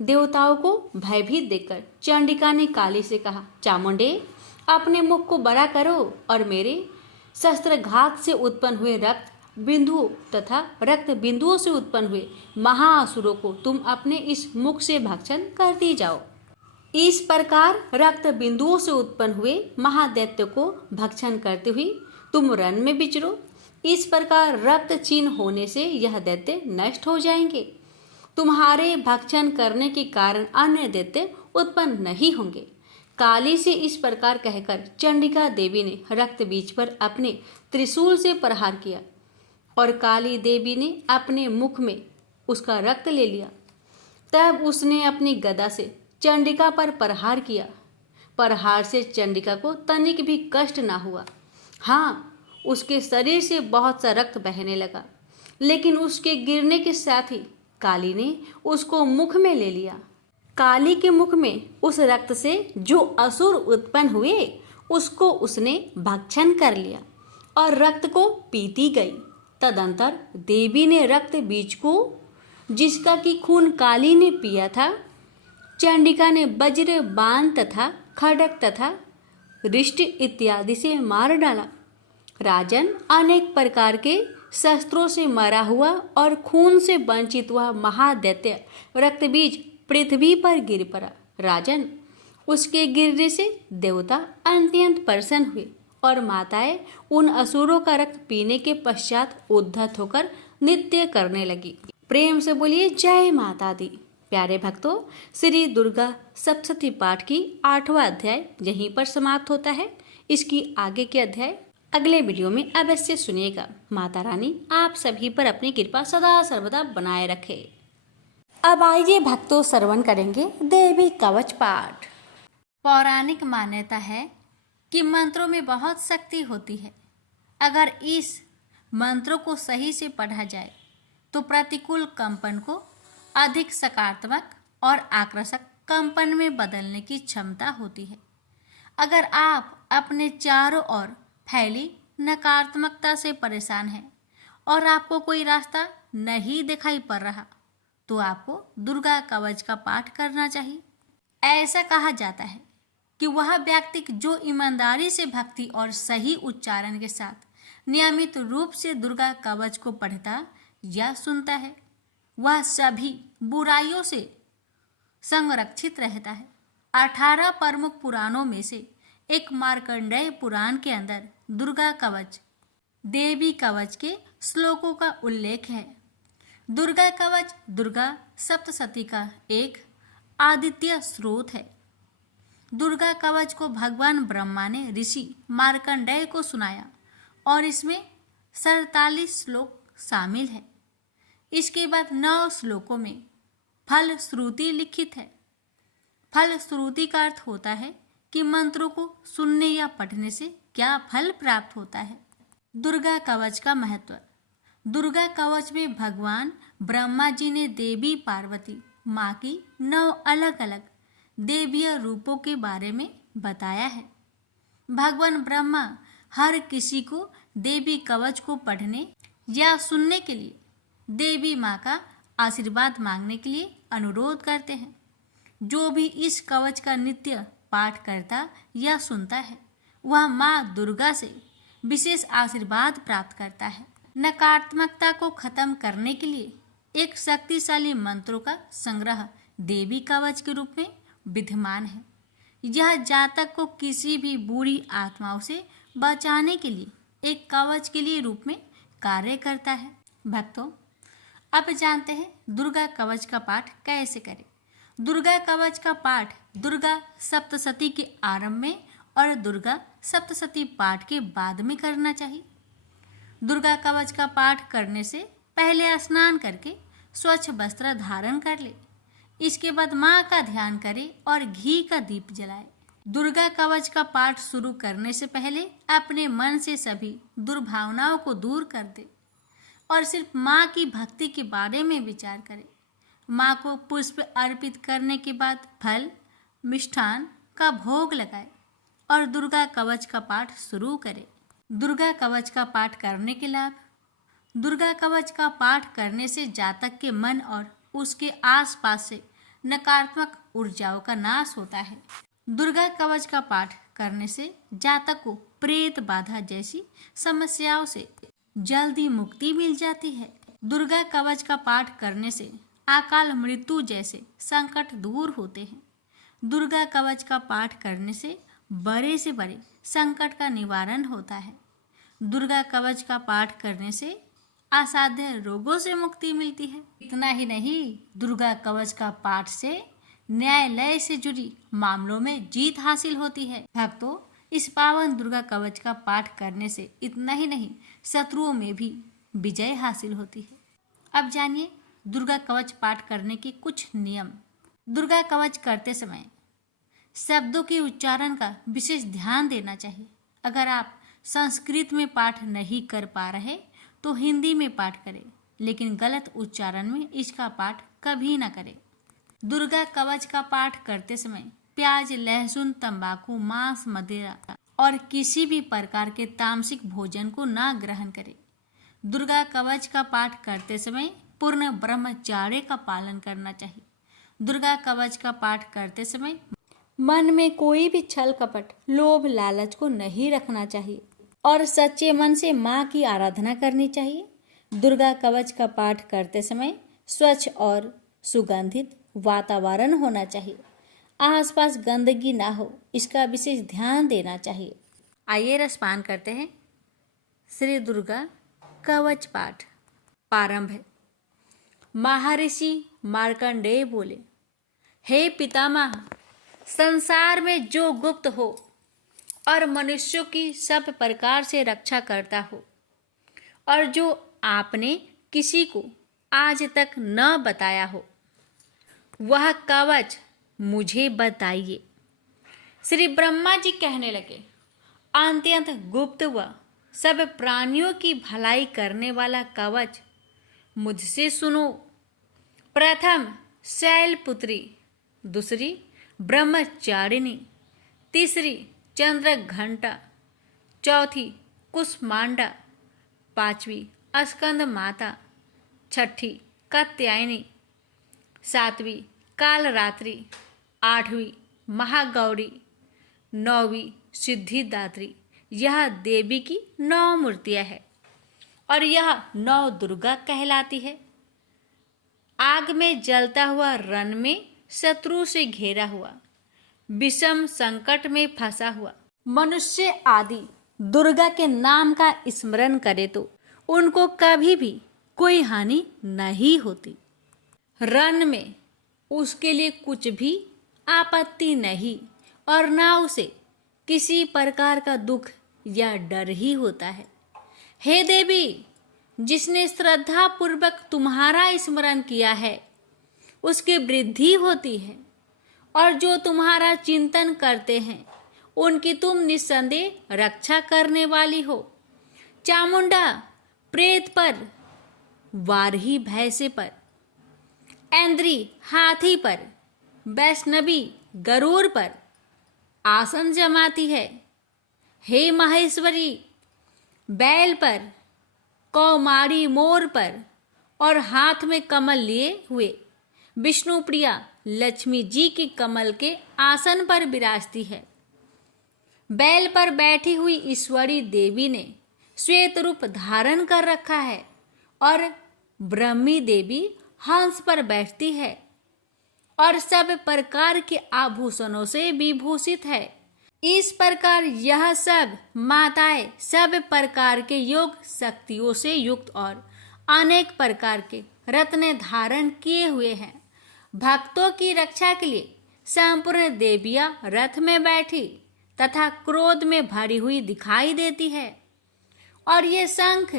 देवताओं को भयभीत देखकर चंडिका ने काली से कहा, चामुंडे अपने मुख को बड़ा करो और मेरे शस्त्रघात से उत्पन्न हुए रक्त बिंदुओं तथा रक्त बिंदुओं से उत्पन्न हुए महाअसुरों को तुम अपने इस मुख से भक्षण करती जाओ। इस प्रकार रक्त बिंदुओं से उत्पन्न हुए महादैत्य को भक्षण करते हुए तुम रण में विचरो। इस प्रकार रक्त चिन्ह होने से यह दैत्य नष्ट हो जाएंगे। तुम्हारे भक्षण करने के कारण अन्य दैत्य उत्पन्न नहीं होंगे। काली से इस प्रकार कहकर चंडिका देवी ने रक्त बीज पर अपने त्रिशूल से प्रहार किया और काली देवी ने अपने मुख में उसका रक्त ले लिया। तब उसने अपनी गदा से चंडिका पर प्रहार किया। प्रहार से चंडिका को तनिक भी कष्ट ना हुआ। हाँ, उसके शरीर से बहुत सा रक्त बहने लगा, लेकिन उसके गिरने के साथ ही काली ने उसको मुख में ले लिया। काली के मुख में उस रक्त से जो असुर उत्पन्न हुए उसको उसने भक्षण कर लिया और रक्त को पीती गई। तदंतर देवी ने रक्त बीज को, जिसका कि खून काली ने पिया था, चंडिका ने वज्र बाण तथा खड्ग तथा रिष्ट इत्यादि से मार डाला। राजन, अनेक प्रकार के शस्त्रों से मरा हुआ और खून से वंचित हुआ महादैत्य रक्तबीज पृथ्वी पर गिर पड़ा। राजन, उसके गिरने से देवता अत्यंत प्रसन्न हुए और माताएं उन असुरों का रक्त पीने के पश्चात उद्धत होकर नृत्य करने लगी। प्रेम से बोलिए जय माता दी। प्यारे भक्तों, श्री दुर्गा सप्तशती पाठ की 8वां अध्याय यहीं पर समाप्त होता है। इसकी आगे के अध्याय अगले वीडियो में अवश्य सुनिएगा। माता रानी आप सभी पर अपनी कृपा सदा सर्वदा बनाए रखे। अब आइए भक्तों, श्रवण करेंगे देवी कवच पाठ। पौराणिक मान्यता है कि मंत्रों में बहुत शक्ति होती है। अगर इस मंत्रों को सही से पढ़ा जाए तो प्रतिकूल कंपन को अधिक सकारात्मक और आकर्षक कंपन में बदलने की क्षमता होती है। अगर आप अपने चारों ओर फैली नकारात्मकता से परेशान हैं और आपको कोई रास्ता नहीं दिखाई पड़ रहा तो आपको दुर्गा कवच का पाठ करना चाहिए। ऐसा कहा जाता है कि वह व्यक्ति जो ईमानदारी से भक्ति और सही उच्चारण के साथ नियमित रूप से दुर्गा कवच को पढ़ता या सुनता है वह सभी बुराइयों से संरक्षित रहता है। 18 प्रमुख पुराणों में से एक मार्कंडेय पुराण के अंदर दुर्गा कवच देवी कवच के श्लोकों का उल्लेख है। दुर्गा कवच दुर्गा सप्तशती का एक आदित्य स्रोत है। दुर्गा कवच को भगवान ब्रह्मा ने ऋषि मार्कंडेय को सुनाया और इसमें 47 श्लोक शामिल है। इसके बाद 9 श्लोकों में फल श्रुति लिखित है। फल श्रुति का अर्थ होता है कि मंत्रों को सुनने या पढ़ने से क्या फल प्राप्त होता है। दुर्गा कवच का महत्व। दुर्गा कवच में भगवान ब्रह्मा जी ने देवी पार्वती माँ की 9 अलग अलग देवीय रूपों के बारे में बताया है। भगवान ब्रह्मा हर किसी को देवी कवच को पढ़ने या सुनने के लिए देवी माँ का आशीर्वाद मांगने के लिए अनुरोध करते हैं। जो भी इस कवच का नित्य पाठ करता या सुनता है वह माँ दुर्गा से विशेष आशीर्वाद प्राप्त करता है। नकारात्मकता को खत्म करने के लिए एक शक्तिशाली मंत्रों का संग्रह देवी कवच के रूप में विद्यमान है। यह जातक को किसी भी बुरी आत्माओं से बचाने के लिए एक कवच के लिए रूप में कार्य करता है। भक्तों, अब जानते हैं दुर्गा कवच का पाठ कैसे करें। दुर्गा कवच का पाठ दुर्गा सप्तशती के आरंभ में और दुर्गा सप्तशती पाठ के बाद में करना चाहिए। दुर्गा कवच का पाठ करने से पहले स्नान करके स्वच्छ वस्त्र धारण कर ले। इसके बाद माँ का ध्यान करें और घी का दीप जलाए। दुर्गा कवच का पाठ शुरू करने से पहले अपने मन से सभी दुर्भावनाओं को दूर कर दे और सिर्फ माँ की भक्ति के बारे में विचार करें। माँ को पुष्प अर्पित करने के बाद फल मिष्ठान का भोग लगाए और दुर्गा कवच का पाठ शुरू करें। दुर्गा कवच का पाठ करने के लाभ। दुर्गा कवच का पाठ करने से जातक के मन और उसके आसपास से नकारात्मक ऊर्जाओं का नाश होता है। दुर्गा कवच का पाठ करने से जातक को प्रेत बाधा जैसी समस्याओं से जल्दी मुक्ति मिल जाती है। दुर्गा कवच का पाठ करने से अकाल मृत्यु जैसे संकट दूर होते हैं। दुर्गा कवच का पाठ करने से बड़े से बड़े संकट का निवारण होता है। दुर्गा कवच का पाठ करने से असाध्य रोगों से मुक्ति मिलती है। इतना ही नहीं, दुर्गा कवच का पाठ से न्यायालय से जुड़ी मामलों में जीत हासिल होती है। भक्तों, इस पावन दुर्गा कवच का पाठ करने से इतना ही नहीं, शत्रुओं में भी विजय हासिल होती है। अब जानिए दुर्गा कवच पाठ करने के कुछ नियम। दुर्गा कवच करते समय शब्दों के उच्चारण का विशेष ध्यान देना चाहिए। अगर आप संस्कृत में पाठ नहीं कर पा रहे तो हिंदी में पाठ करें, लेकिन गलत उच्चारण में इसका पाठ कभी ना करें। दुर्गा कवच का पाठ करते समय प्याज, लहसुन, तंबाकू, मांस, मदिरा और किसी भी प्रकार के तामसिक भोजन को ना ग्रहण करें। दुर्गा कवच का पाठ करते समय पूर्ण ब्रह्मचर्य का पालन करना चाहिए। दुर्गा कवच का पाठ करते समय मन में कोई भी छल कपट, लोभ, लालच को नहीं रखना चाहिए और सच्चे मन से माँ की आराधना करनी चाहिए। दुर्गा कवच का पाठ करते समय स्वच्छ और सुगंधित वातावरण होना चाहिए। आसपास गंदगी ना हो, इसका विशेष ध्यान देना चाहिए। आइए रसपान करते हैं। श्री दुर्गा कवच पाठ प्रारंभ है। महर्षि मार्कंडेय बोले, हे पितामह, संसार में जो गुप्त हो और मनुष्यों की सब प्रकार से रक्षा करता हो और जो आपने किसी को आज तक न बताया हो, वह कवच मुझे बताइए। श्री ब्रह्मा जी कहने लगे, अत्यंत गुप्त व सब प्राणियों की भलाई करने वाला कवच मुझसे सुनो। प्रथम शैलपुत्री, दूसरी ब्रह्मचारिणी, तीसरी चंद्रघंटा, चौथी कुष्मांडा, पांचवी स्कंद माता, छठी कात्यायनी, सातवीं कालरात्रि, आठवीं महागौरी, नौवीं सिद्धिदात्री। यह देवी की 9 मूर्तियां हैं और यह 9 दुर्गा कहलाती है। आग में जलता हुआ, रण में शत्रु से घेरा हुआ, विषम संकट में फंसा हुआ मनुष्य आदि दुर्गा के नाम का स्मरण करे तो उनको कभी भी कोई हानि नहीं होती। रण में उसके लिए कुछ भी आपत्ति नहीं और ना उसे किसी प्रकार का दुख या डर ही होता है। हे देवी, जिसने श्रद्धा पूर्वक तुम्हारा स्मरण किया है उसकी वृद्धि होती है और जो तुम्हारा चिंतन करते हैं उनकी तुम निस्संदेह रक्षा करने वाली हो। चामुंडा प्रेत पर, वारही भैंसे पर, ऐन्द्री हाथी पर, वैष्णवी गरुड़ पर आसन जमाती है। हे महेश्वरी बैल पर, कौमारी मोर पर और हाथ में कमल लिए हुए विष्णुप्रिया लक्ष्मी जी की कमल के आसन पर विराजती है। बैल पर बैठी हुई ईश्वरी देवी ने श्वेत रूप धारण कर रखा है और ब्रह्मी देवी हंस पर बैठती है और सब प्रकार के आभूषणों से विभूषित है। इस प्रकार यह सब माताएं सब प्रकार के योग शक्तियों से युक्त और अनेक प्रकार के रत्न धारण किए हुए हैं। भक्तों की रक्षा के लिए संपूर्ण देवियां रथ में बैठी तथा क्रोध में भरी हुई दिखाई देती है और ये शंख,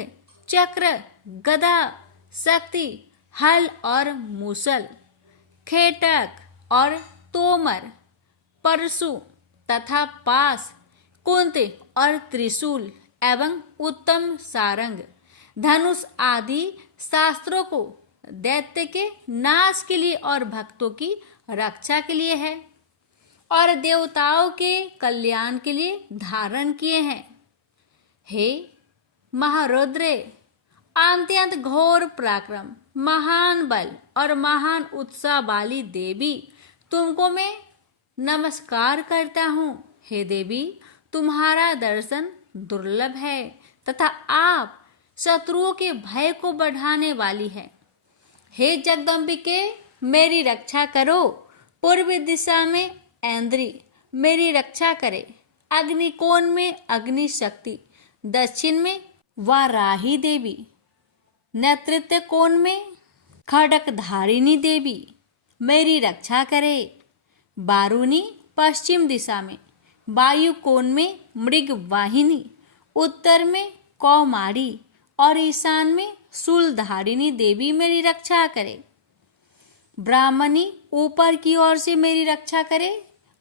चक्र, गदा, शक्ति, हल और मूसल, खेटक और तोमर, परशु तथा पास, कुंती और त्रिशूल एवं उत्तम सारंग, धनुष आदि शास्त्रों को दैत्य के नाश के लिए और भक्तों की रक्षा के लिए है और देवताओं के कल्याण के लिए धारण किए हैं। हे महारुद्र, अत्यंत घोर पराक्रम, महान बल और महान उत्साह वाली देवी, तुमको मैं नमस्कार करता हूँ। हे देवी, तुम्हारा दर्शन दुर्लभ है तथा आप शत्रुओं के भय को बढ़ाने वाली है। हे जगदम्बिके, मेरी रक्षा करो। पूर्व दिशा में ऐन्द्री मेरी रक्षा करे, अग्निकोण में अग्नि शक्ति, दक्षिण में वाराही देवी, नेतृत्व कोण में खड़क धारिणी देवी मेरी रक्षा करे। बारूनी पश्चिम दिशा में, वायु कोण में मृग वाहिनी, उत्तर में कौमारी और ईशान में शूलधारिणी देवी मेरी रक्षा करे। ब्राह्मणी ऊपर की ओर से मेरी रक्षा करे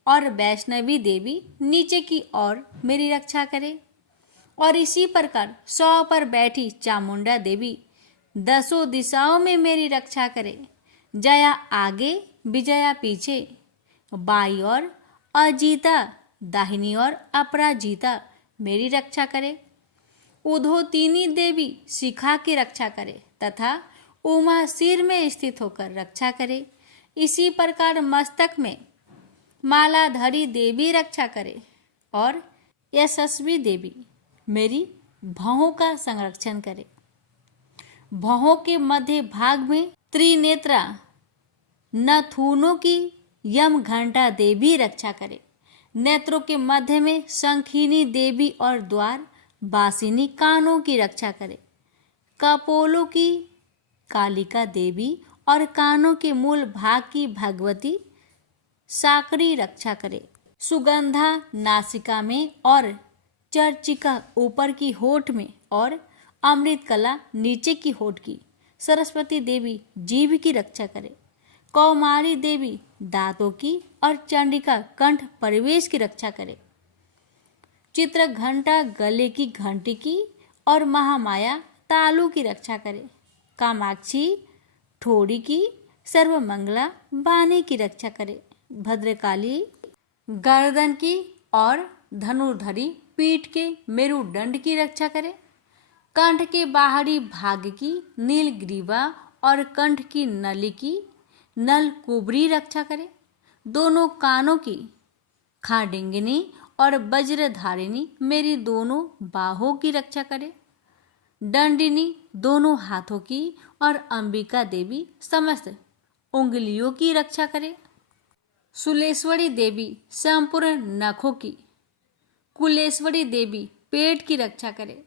और वैष्णवी देवी नीचे की ओर मेरी रक्षा करे। और इसी प्रकार 100 पर बैठी चामुंडा देवी 10 दिशाओं में मेरी रक्षा करे। जया आगे, विजया पीछे, बाई और अजीता, दाहिनी और अपराजिता मेरी रक्षा करे। उधोतिनी देवी शिखा की रक्षा करे तथा उमा सिर में स्थित होकर रक्षा करे। इसी प्रकार मस्तक में मालाधरी देवी रक्षा करे और यशस्वी देवी मेरी भौहों का संरक्षण करे। भौहों के मध्य भाग में त्रिनेत्रा नथुनों की यम घंटा देवी रक्षा करे। नेत्रों के मध्य में शंखिनी देवी और द्वार बासिनी कानों की रक्षा करे। कपोलों की कालिका देवी और कानों के मूल भाग की भगवती साकरी रक्षा करे। सुगंधा नासिका में और चर्चिका ऊपर की होठ में और अमृत कला नीचे की होठ की सरस्वती देवी जीभ की रक्षा करे। कौमारी देवी दांतों की और चंडिका कंठ परिवेश की रक्षा करे। चित्र घंटा गले की घंटी की और महामाया तालू की रक्षा करे। कामाक्षी ठोड़ी की, सर्वमंगला बानी की रक्षा करे। भद्रकाली गर्दन की और धनुर्धरी पीठ के मेरुदंड की रक्षा करे। कंठ के बाहरी भाग की नीलग्रीवा और कंठ की नली की नलकुबरी रक्षा करे। दोनों कानों की खाडिंगिनी और वज्रधारिणी मेरी दोनों बाहों की रक्षा करे। दंडिनी दोनों हाथों की और अंबिका देवी समस्त उंगलियों की रक्षा करे। शूलेश्वरी देवी संपूर्ण नखों की, कुलेश्वरी देवी पेट की रक्षा करे।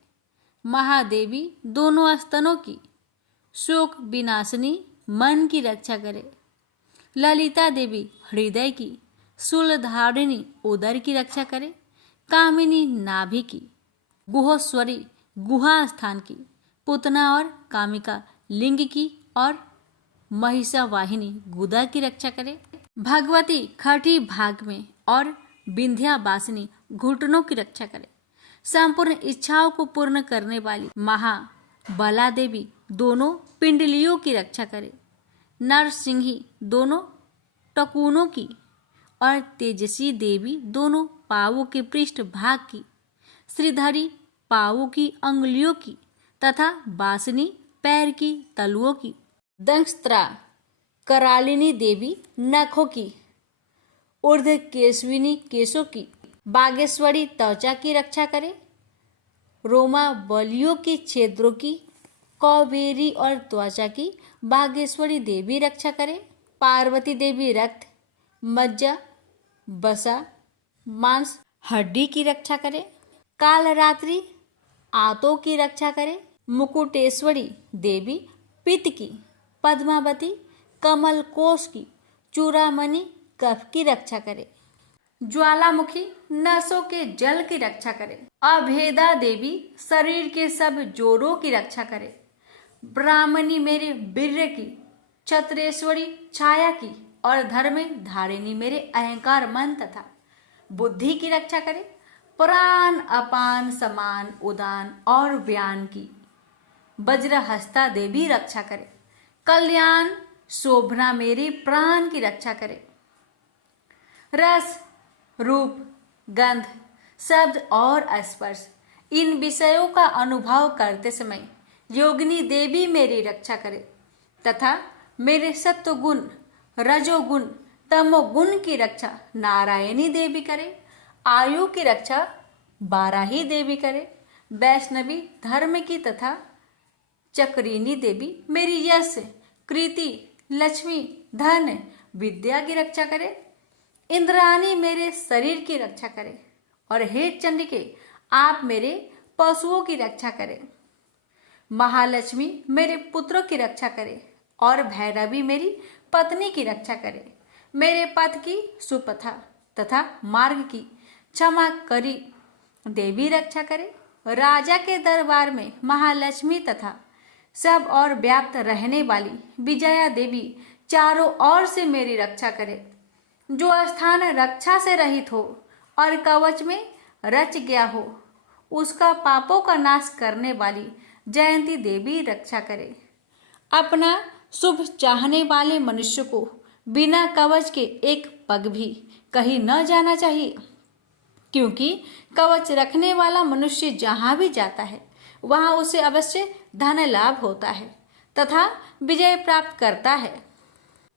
महादेवी दोनों स्तनों की, शोक विनाशिनी मन की रक्षा करे। ललिता देवी हृदय की, शूलधारिणी उदर की रक्षा करे। कामिनी नाभि की, गुहोश्वरी गुहा स्थान की, पुतना और कामिका लिंग की और महिषा वाहिनी गुदा की रक्षा करे। भगवती खटी भाग में और विंध्यावासिनी घुटनों की रक्षा करे। संपूर्ण इच्छाओं को पूर्ण करने वाली महाबला देवी दोनों पिंडलियों की रक्षा करे। नरसिंही दोनों टकुनों की और तेजसी देवी दोनों पावों के पृष्ठ भाग की, श्रीधरी पावों की अंगुलियों की तथा बासनी पैर की तलुओं की। दंष्ट्रा करालिनी देवी नखों की, ऊर्ध्व केशविनी केशों की, बागेश्वरी त्वचा की रक्षा करे। रोमावलियों की छिद्रों की, कौबेरी और त्वचा की बागेश्वरी देवी रक्षा करे। पार्वती देवी रक्त, मज्जा, वसा, मांस, हड्डी की रक्षा करे। कालरात्रि आंतों की रक्षा करे। मुकुटेश्वरी देवी पित्त की, पद्मावती कमल कोश की, चूड़ामणि कफ की रक्षा करे। ज्वालामुखी नसों के जल की रक्षा करे। अभेदा देवी शरीर के सब जोड़ों की रक्षा करे। ब्राह्मणी मेरे वीर्य की, छत्रेश्वरी छाया की और धर्म धारिणी मेरे अहंकार मन तथा बुद्धि की रक्षा करे। प्राण अपान समान उदान और व्यान की वज्रहस्ता देवी रक्षा करे। कल्याण शोभना मेरी प्राण की रक्षा करे। रस, रूप, गंध, शब्द और स्पर्श इन विषयों का अनुभव करते समय योगिनी देवी मेरी रक्षा करे तथा मेरे सत्वगुण, रजोगुण, तमोगुण की रक्षा नारायणी देवी करे। आयु की रक्षा बाराही देवी करे। वैष्णवी धर्म की तथा चक्रिनी देवी मेरी यश, कृति, लक्ष्मी, धन, विद्या की रक्षा करे। इंद्राणी मेरे शरीर की रक्षा करे और हे चंडिके आप मेरे पशुओं की रक्षा करें। महालक्ष्मी मेरे पुत्रों की रक्षा करे और भैरवी मेरी पत्नी की रक्षा करे। मेरे पथ की सुपथा तथा मार्ग की क्षमा करी देवी रक्षा करे। राजा के दरबार में महालक्ष्मी तथा सब और व्याप्त रहने वाली विजया देवी चारों ओर से मेरी रक्षा करे। जो स्थान रक्षा से रहित हो और कवच में रच गया हो उसका पापों का नाश करने वाली जयंती देवी रक्षा करे। अपना शुभ चाहने वाले मनुष्य को बिना कवच के एक पग भी कहीं न जाना चाहिए, क्योंकि कवच रखने वाला मनुष्य जहाँ भी जाता है वहाँ उसे अवश्य धन लाभ होता है तथा विजय प्राप्त करता है।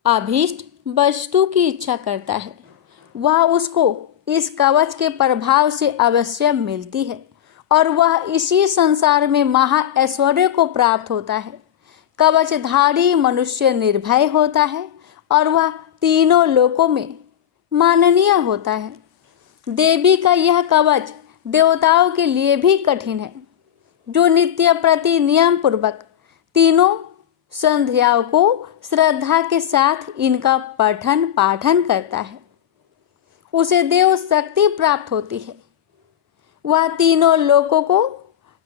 अभीष्ट वस्तु की इच्छा करता है वह उसको इस कवच के प्रभाव से अवश्य मिलती है और वह इसी संसार में महा ऐश्वर्य को प्राप्त होता है। कवचधारी मनुष्य निर्भय होता है और वह तीनों लोकों में माननीय होता है। देवी का यह कवच देवताओं के लिए भी कठिन है। जो नित्य प्रति नियम पूर्वक तीनों संध्याओं को श्रद्धा के साथ इनका पठन पाठन करता है उसे देव शक्ति प्राप्त होती है। वह तीनों लोकों को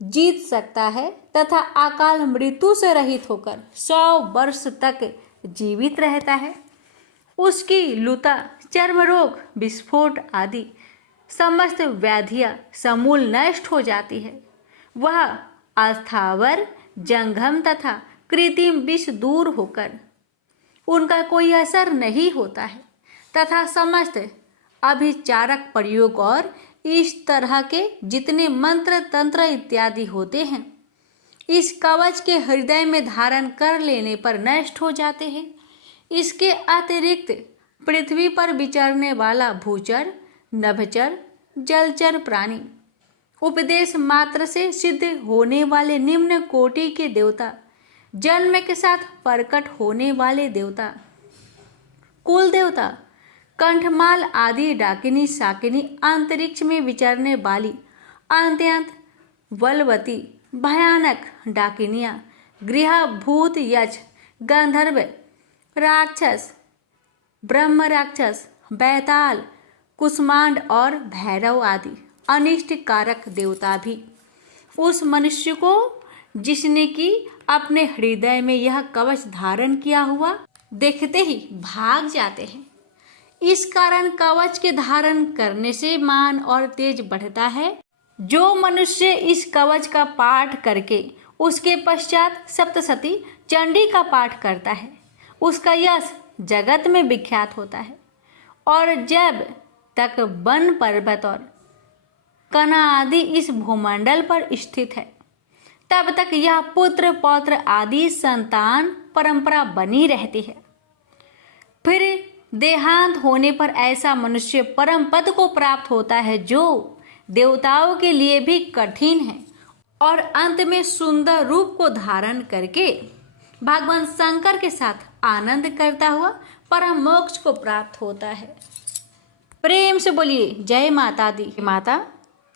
जीत सकता है तथा अकाल मृत्यु से रहित होकर 100 वर्ष तक जीवित रहता है। उसकी लुता, चर्म रोग, विस्फोट आदि समस्त व्याधियां समूल नष्ट हो जाती है। वह अस्थावर, जंगम तथा कृत्रिम विष दूर होकर उनका कोई असर नहीं होता है तथा समस्त अभिचारक प्रयोग और इस तरह के जितने मंत्र तंत्र इत्यादि होते हैं इस कवच के हृदय में धारण कर लेने पर नष्ट हो जाते हैं। इसके अतिरिक्त पृथ्वी पर विचरने वाला भूचर, नभचर, जलचर प्राणी, उपदेश मात्र से सिद्ध होने वाले निम्न कोटि के देवता, जन्म के साथ प्रकट होने वाले देवता, कुल देवता, कंठमाल आदि डाकिनी शाकिनी, अंतरिक्ष में विचरने वाली अत्यंत बलवती भयानक डाकिनियाँ, गृह भूत, यक्ष, गंधर्व, राक्षस, ब्रह्म राक्षस, बैताल, कुष्मांड और भैरव आदि अनिष्ट कारक देवता भी उस मनुष्य को जिसने कि अपने हृदय में यह कवच धारण किया हुआ देखते ही भाग जाते हैं। इस कारण कवच के धारण करने से मान और तेज बढ़ता है। जो मनुष्य इस कवच का पाठ करके उसके पश्चात सप्तशती चंडी का पाठ करता है उसका यश जगत में विख्यात होता है। और जब तक वन पर्वत और कना आदि इस भूमंडल पर स्थित है तब तक यह पुत्र पौत्र आदि संतान परंपरा बनी रहती है। फिर देहांत होने पर ऐसा मनुष्य परम पद को प्राप्त होता है जो देवताओं के लिए भी कठिन है और अंत में सुंदर रूप को धारण करके भगवान शंकर के साथ आनंद करता हुआ परम मोक्ष को प्राप्त होता है। प्रेम से बोलिए जय माता दी। माता,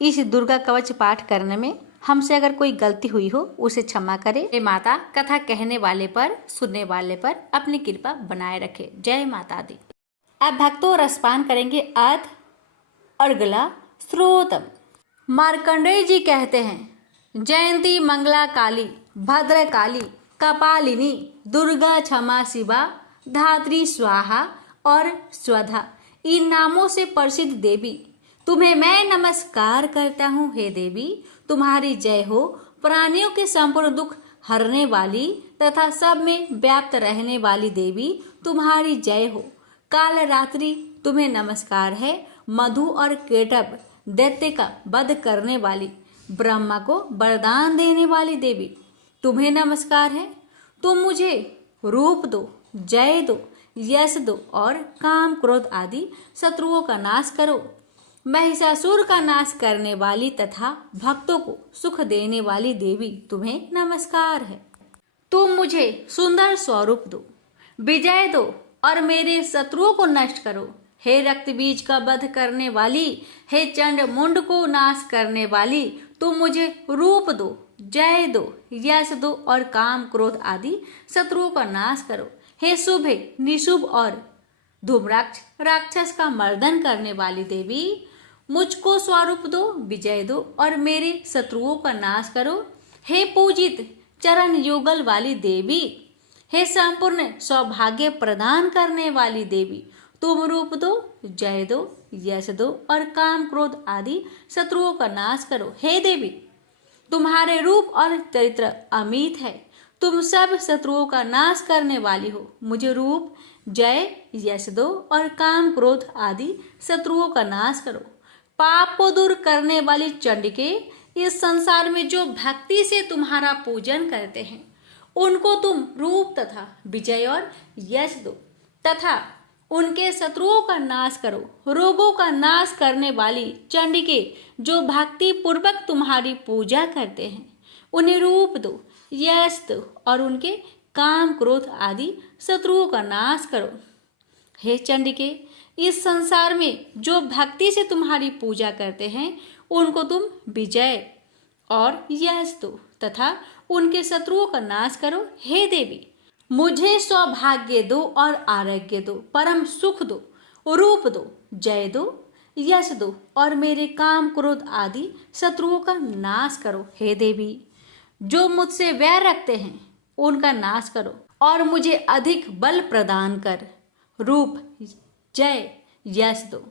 इस दुर्गा कवच पाठ करने में हमसे अगर कोई गलती हुई हो उसे क्षमा करे। हे माता, कथा कहने वाले पर, सुनने वाले पर अपनी कृपा बनाए रखे। जय माता दी। अब भक्तों रसपान करेंगे अर्थ और गला श्रोतम। मार्कंडेय जी कहते हैं, जयंती मंगला काली भद्र काली कपालिनी दुर्गा क्षमा शिवा धात्री स्वाहा और स्वधा, इन नामों से प्रसिद्ध देवी तुम्हें मैं नमस्कार करता हूँ। हे देवी, तुम्हारी जय हो। प्राणियों के संपूर्ण दुख हरने वाली तथा सब में व्याप्त रहने वाली देवी तुम्हारी जय हो। काल रात्रि तुम्हें नमस्कार है। मधु और केटभ दैत्य का वध करने वाली, ब्रह्मा को वरदान देने वाली देवी तुम्हें नमस्कार है। तुम मुझे रूप दो, जय दो, यश दो और काम क्रोध आदि शत्रुओं का नाश करो। महिषासुर का नाश करने वाली तथा भक्तों को सुख देने वाली देवी तुम्हें नमस्कार है। तुम मुझे सुंदर स्वरूप दो, विजय दो और मेरे शत्रुओं को नष्ट करो। हे रक्त बीज का वध करने वाली, हे चंड मुंड को नाश करने वाली, तुम मुझे रूप दो, जय दो, यश दो और काम क्रोध आदि शत्रुओं का नाश करो। हे शुभ, निशुभ और धूम्राक्ष राक्षस का मर्दन करने वाली देवी, मुझको स्वरूप दो, विजय दो और मेरे शत्रुओं का नाश करो। हे पूजित चरण युगल वाली देवी, हे संपूर्ण सौभाग्य प्रदान करने वाली देवी, तुम रूप दो, जय दो, यश दो और काम क्रोध आदि शत्रुओं का नाश करो। हे देवी, तुम्हारे रूप और चरित्र अमित है। तुम सब शत्रुओं का नाश करने वाली हो। मुझे रूप, जय, यश दो और काम क्रोध आदि शत्रुओं का नाश करो। पाप को दूर करने वाली चंडिके, इस संसार में जो भक्ति से तुम्हारा पूजन करते हैं उनको तुम रूप तथा विजय और यश दो तथा उनके शत्रुओं का नाश करो। रोगों का नाश करने वाली चंडिके, जो भक्ति पूर्वक तुम्हारी पूजा करते हैं उन्हें रूप दो, यश दो और उनके काम क्रोध आदि शत्रुओं का नाश करो। हे चंडिके, इस संसार में जो भक्ति से तुम्हारी पूजा करते हैं उनको तुम विजय और यश दो तथा उनके शत्रुओं का नाश करो। हे देवी, मुझे सौभाग्य दो और आरोग्य दो, परम सुख दो, रूप दो, जय दो, यश दो और मेरे काम क्रोध आदि शत्रुओं का नाश करो। हे देवी, जो मुझसे वैर रखते हैं उनका नाश करो और मुझे अधिक बल प्रदान कर रूप, जय, यश दो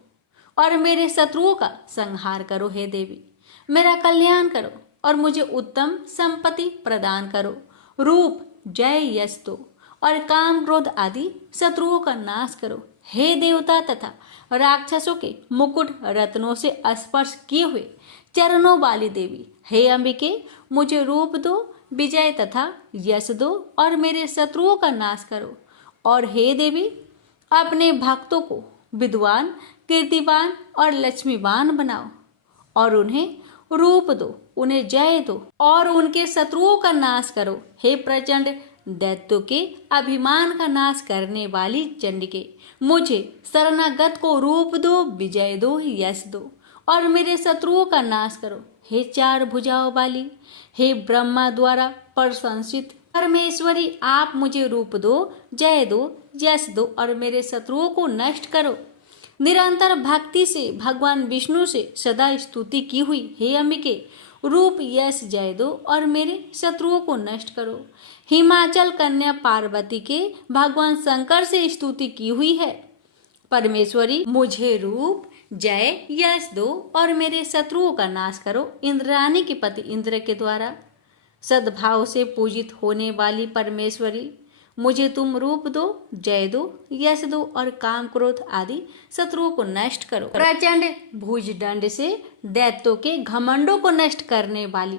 और मेरे शत्रुओं का संहार करो। हे देवी, मेरा कल्याण करो और मुझे उत्तम संपत्ति प्रदान करो। रूप, जय, यश दो और काम क्रोध आदि शत्रुओं का नाश करो। हे देवता तथा राक्षसों के मुकुट रत्नों से स्पर्श किए हुए चरणों वाली देवी, हे अंबिके, मुझे रूप दो, विजय तथा यश दो और मेरे शत्रुओं का नाश करो। और हे देवी, अपने भक्तों को विद्वान, कीर्तिवान और लक्ष्मीवान बनाओ और उन्हें रूप दो, उन्हें जय दो और उनके शत्रुओं का नाश करो। हे प्रचंड दैत्यों के अभिमान का नाश करने वाली चंडिके, मुझे शरणागत को रूप दो, विजय दो, यश दो और मेरे शत्रुओं का नाश करो। हे चार भुजाओं वाली, हे ब्रह्मा द्वारा प्रशंसित परमेश्वरी, आप मुझे रूप दो, जय दो, यश दो और मेरे शत्रुओं को नष्ट करो। निरंतर भक्ति से भगवान विष्णु से सदा स्तुति की हुई हे अंबिके, रूप, यश, जय दो और मेरे शत्रुओं को नष्ट करो। हिमाचल कन्या पार्वती के भगवान शंकर से स्तुति की हुई है परमेश्वरी, मुझे रूप, जय, यश दो और मेरे शत्रुओं का नाश करो। इंद्राणी के पति इंद्र के द्वारा सद्भाव से पूजित होने वाली परमेश्वरी, मुझे तुम रूप दो, जय दो, यश दो और काम क्रोध आदि शत्रुओं को नष्ट करो। प्रचंड भुजदंड से दैत्यों के घमंडों को नष्ट करने वाली,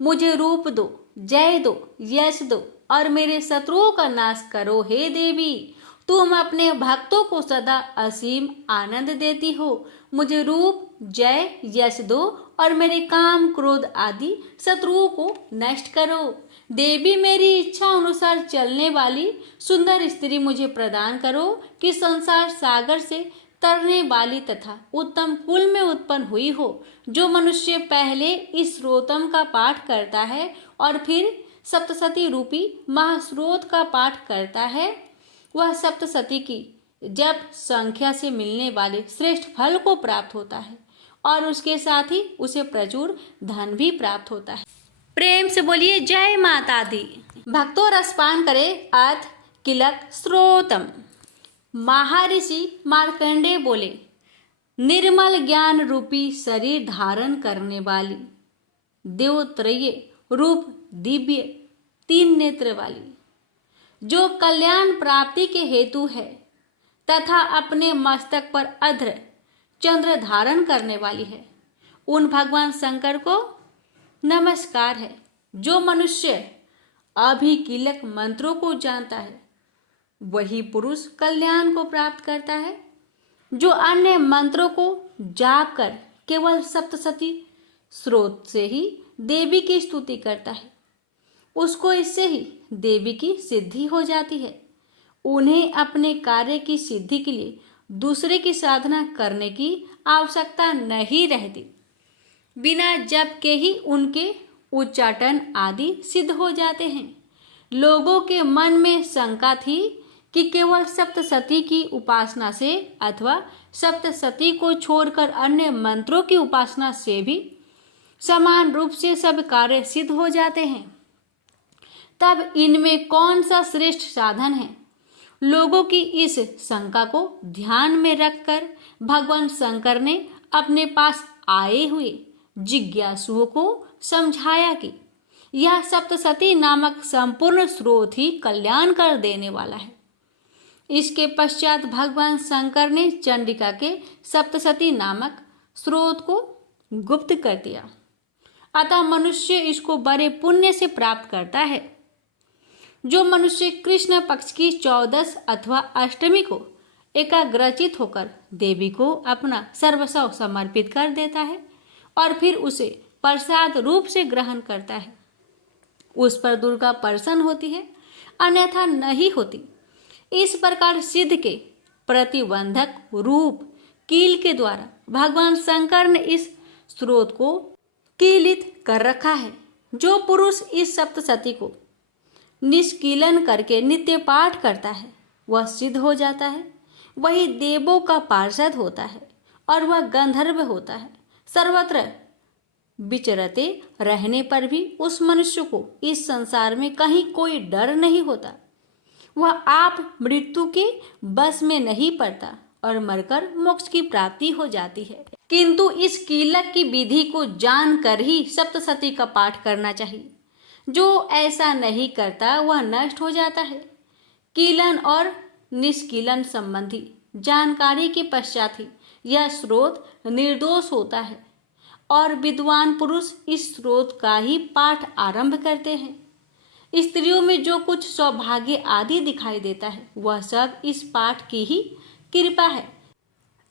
मुझे रूप दो, जय दो, यश दो और मेरे शत्रुओं का नाश करो। हे देवी, तुम अपने भक्तों को सदा असीम आनंद देती हो। मुझे रूप, जय, यश दो और मेरे काम, क्रोध आदि शत्रुओं को नष्ट करो। देवी, मेरी इच्छा अनुसार चलने वाली सुंदर स्त्री मुझे प्रदान करो कि संसार सागर से तरने वाली तथा उत्तम कुल में उत्पन्न हुई हो। जो मनुष्य पहले इस स्रोतम का पाठ करता है और फिर सप्तशती रूपी महास्रोत का पाठ करता है, वह सप्तशती की जप संख्या से मिलने वाले श्रेष्ठ फल को प्राप्त होता है और उसके साथ ही उसे प्रचुर धन भी प्राप्त होता है। प्रेम से बोलिए जय माता दी। भक्तों, रसपान करे अर्थ किलक स्रोतम। महर्षि मार्कंडेय बोले, निर्मल ज्ञान रूपी शरीर धारण करने वाली, देवत्रय रूप दिव्य 3 नेत्र वाली, जो कल्याण प्राप्ति के हेतु है तथा अपने मस्तक पर अध्र चंद्र धारण करने वाली है, उन भगवान शंकर को नमस्कार है। जो मनुष्य अभिकीलक मंत्रों को जानता है वही पुरुष कल्याण को प्राप्त करता है। जो अन्य मंत्रों को जाप कर केवल सप्तशती स्रोत से ही देवी की स्तुति करता है, उसको इससे ही देवी की सिद्धि हो जाती है। उन्हें अपने कार्य की सिद्धि के लिए दूसरे की साधना करने की आवश्यकता नहीं रहती। बिना जप के ही उनके उच्चाटन आदि सिद्ध हो जाते हैं। लोगों के मन में शंका थी कि केवल सप्तशती की उपासना से अथवा सप्तशती को छोड़कर अन्य मंत्रों की उपासना से भी समान रूप से सब कार्य सिद्ध हो जाते हैं। तब इनमें कौन सा श्रेष्ठ साधन है? लोगों की इस शंका को ध्यान में रखकर भगवान शंकर ने अपने पास आए हुए जिज्ञासुओं को समझाया कि यह सप्तशती नामक संपूर्ण स्रोत ही कल्याण कर देने वाला है। इसके पश्चात भगवान शंकर ने चंडिका के सप्तशती नामक स्रोत को गुप्त कर दिया। अतः मनुष्य इसको बड़े पुण्य से प्राप्त करता है। जो मनुष्य कृष्ण पक्ष की 14 अथवा अष्टमी को एकाग्रचित होकर देवी को अपना सर्वस्व समर्पित कर देता है और फिर उसे प्रसाद रूप से ग्रहण करता है, उस पर दुर्गा प्रसन्न होती है, अन्यथा नहीं होती। इस प्रकार सिद्ध के प्रतिबंधक रूप कील के द्वारा भगवान शंकर ने इस स्रोत को कीलित कर रखा है। जो पुरुष इस सप्तशती को निष्कीलन करके नित्य पाठ करता है वह सिद्ध हो जाता है, वही देवों का पार्षद होता है और वह गंधर्व होता है। सर्वत्र विचरते रहने पर भी उस मनुष्य को इस संसार में कहीं कोई डर नहीं होता। वह आप मृत्यु के बस में नहीं पड़ता और मरकर मोक्ष की प्राप्ति हो जाती है। किंतु इस कीलक की विधि को जानकर ही सप्तशती का पाठ करना चाहिए। जो ऐसा नहीं करता वह नष्ट हो जाता है। कीलन और निष्कीलन संबंधी जानकारी के पश्चात ही यह स्रोत निर्दोष होता है और विद्वान पुरुष इस स्रोत का ही पाठ आरंभ करते हैं। स्त्रियों में जो कुछ सौभाग्य आदि दिखाई देता है वह सब इस पाठ की ही कृपा है।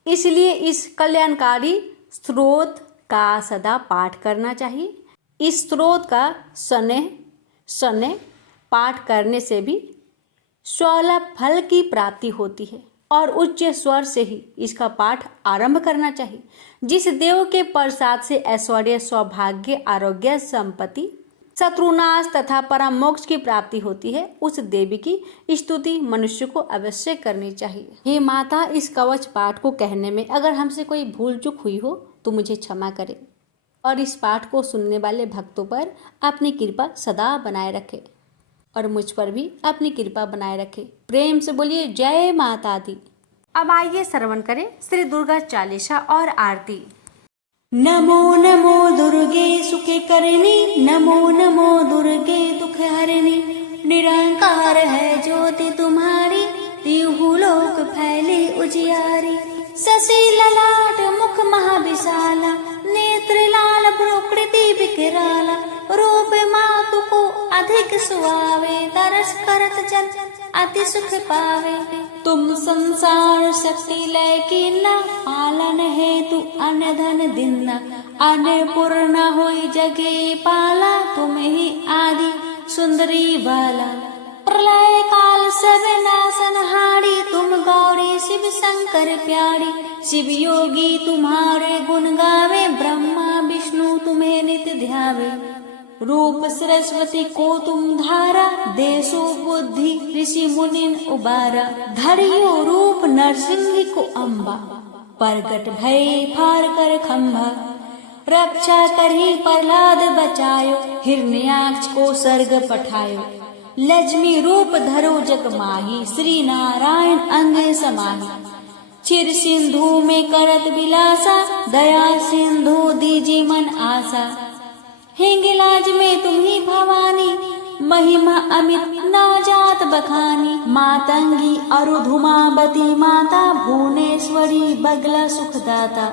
इसलिए इस कल्याणकारी स्रोत का सदा पाठ करना चाहिए। इस स्रोत का शनैः पाठ करने से भी 16 फल की प्राप्ति होती है और उच्च स्वर से ही इसका पाठ आरंभ करना चाहिए। जिस देव के प्रसाद से ऐश्वर्य, सौभाग्य, आरोग्य, संपत्ति, शत्रुनाश तथा परम मोक्ष की प्राप्ति होती है, उस देवी की स्तुति मनुष्य को अवश्य करनी चाहिए। हे माता, इस कवच पाठ को कहने में अगर हमसे कोई भूल चूक हुई हो तो मुझे क्षमा करें और इस पाठ को सुनने वाले भक्तों पर अपनी कृपा सदा बनाए रखे और मुझ पर भी अपनी कृपा बनाए रखे। प्रेम से बोलिए जय माता दी। अब आइए श्रवण करें श्री दुर्गा चालीसा और आरती। नमो नमो दुर्गे सुखे करनी, नमो नमो दुर्गे दुख हरनी। निरंकार है ज्योति तुम्हारी, तिहु लोक फैली उजियारी। शशि ललाट मुख महाविशाला, नेत्र लाल प्रकृति विकराला। रूप मातु को अधिक सुहावे, दर्श करत जन अति सुख पावे। तुम संसार शक्ति लय कीना, पालन हेतु अन्न धन दिन्ना, अन्नपूर्णा होई जगे पाला, तुम ही आदि सुंदरी बाला। प्रलय काल सब नासनहारी, तुम गौरी शिव शंकर प्यारी, शिव योगी तुम्हारे गुण गावे, ब्रह्मा विष्णु तुम्हें नित्य ध्यावे। रूप सरस्वती को तुम धारा, देशो बुद्धि ऋषि मुनि उबारा, धरियो रूप नरसिंह को अम्बा, प्रगट भय फार कर खंभा, रक्षा करही प्रहलाद बचायो, हिरण्याक्ष को सर्ग पठायो, लक्ष्मी रूप धरो जग माही, श्री नारायण अंगे समाही, चिर सिंधु में करत विलासा, दया सिंधु दीजी मन आशा, हिंगलाज में तुम ही भवानी, महिमा अमित ना जात बखानी, मातंगी अरुधुमावती माता, भुवनेश्वरी बगला सुखदाता,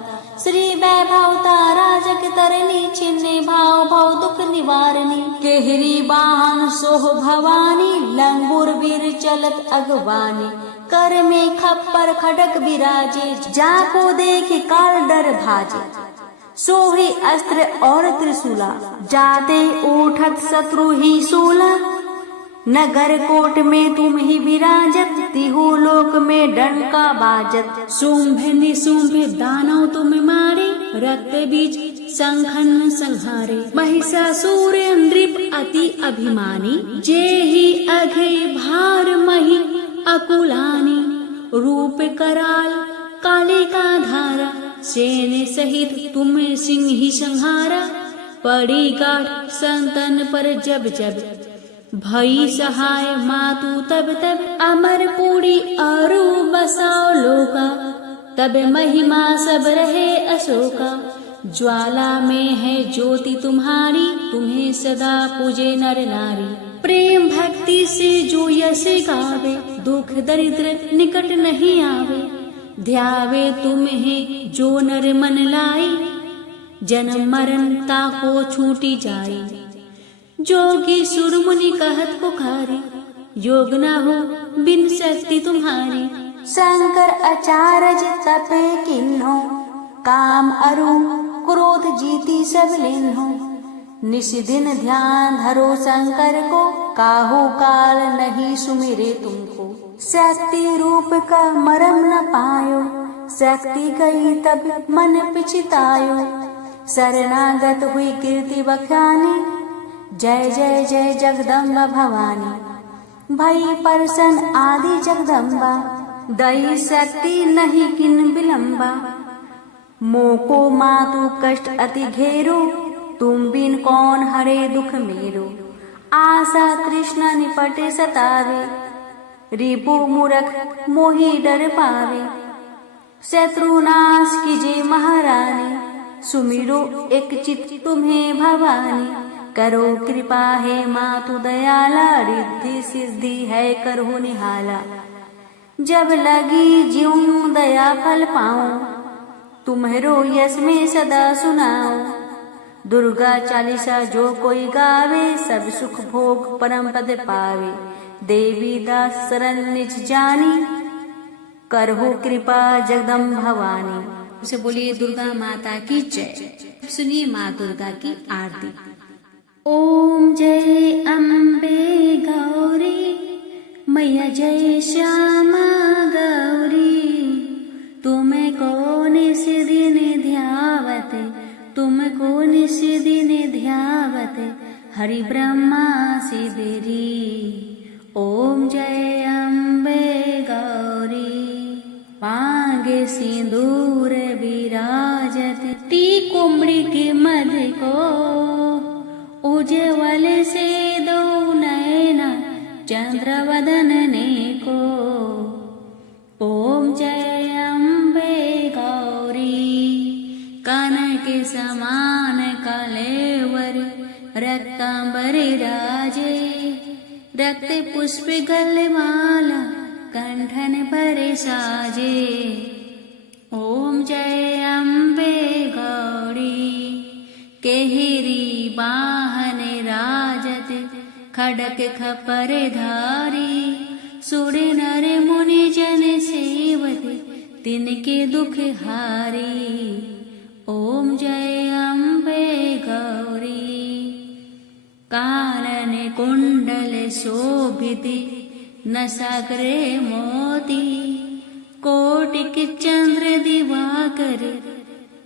श्री वैभवता राजक तरनी, छिन्ने भाव भव दुख निवारणी, केहरी वाहन सोह भवानी, लंगूर वीर चलत अगवानी, कर में खप्पर खड़क विराजे, जाको देख काल डर भाजे, सोही अस्त्र और त्रिशूला, जाते उठत शत्रु ही सूला, नगर कोट में तुम ही विराजत, तिहु लोक में डंका बाजत, शुंभ निशुंभ दानव तुम मारे, रक्त बीज संखन संहारे, महिषासुर नृप अति अभिमानी, जे ही अघे भार मही अकुलानी, रूप कराल काले का धारा, सेने सहित तुम सिंह ही संहारा, पड़ी गाठ संतन पर जब जब, भई सहाय मातु तब तब, अमर पूरी अरु बसाओ लोका, तब महिमा सब रहे अशोका, ज्वाला में है ज्योति तुम्हारी, तुम्हें सदा पूजे नर नारी, प्रेम भक्ति से जो यश गावे, दुख दरिद्र निकट नहीं आवे, ध्यावे तुम्हें जो नर मन लाई, जन्म मरण ताको छूटी जाई, जोगी सुर मुनि कहत पुकारी, योग न हो बिन शक्ति तुम्हारी, शंकर अचारज तपे किन्हो, काम अरु क्रोध जीती सब लिन्हो, निश दिन ध्यान धरो शंकर को, काहू काल नहीं सुमिरे तुमको, शक्ति रूप का मरम न पायो, शक्ति गई तब मन पिछतायो, शरणागत हुई कीर्ति बखानी, जय जय जय जगदम्बा भवानी, भई प्रसन्न आदि जगदम्बा, दई शक्ति नहीं किन विलंबा, मोको मातु कष्ट अति घेरो, तुम बिन कौन हरे दुख मेरो, आशा तृष्णा निपटे सतावे, रिपु मूरख मोहि डर पावे, शत्रु नाश कीजे महारानी, सुमिरो एक चित तुम्हें भवानी, करो कृपा है मातु दयाला, रिद्धि सिद्धि है करहु निहाला, जब लगी ज्यों दया फल पाऊं, तुम्हरो यश में सदा सुनाऊं, दुर्गा चालीसा जो कोई गावे, सब सुख भोग परम पद पावे, देवी दास शरण निज जानी, करहु कृपा जगदम्ब भवानी। उसे बोलिए दुर्गा माता की जय। सुनिए माँ दुर्गा की आरती। ओम जय अम्बे गौरी, मैया जय श्यामा गौरी, तुम्हें को निस दिन ध्यावत, तुमको निस दिन ध्यावत, हरि ब्रह्मा शिवरी। ओम जय अम्बे गौरी, पांगे सिंदूर विराजत, टीको मृग मद को, उज्ज्वल से दो नयना, चंद्र वदन ने को। ओम जय अम्बे गौरी, कनक समान कलेवर, रक्तांबर राजे, रक्त पुष्प गलमाला, कंठन पर साजे। ओम जय अम्बे गौरी, केहरी वाहन राजत, खड़क खपर धारी, सुर नर मुनि जन सेवते तिनके दुख हारी। ओम जय अम्बे गौरी। कानन कुंडल शोभिते नसाग्रे मोती कोटिक चंद्र दिवाकर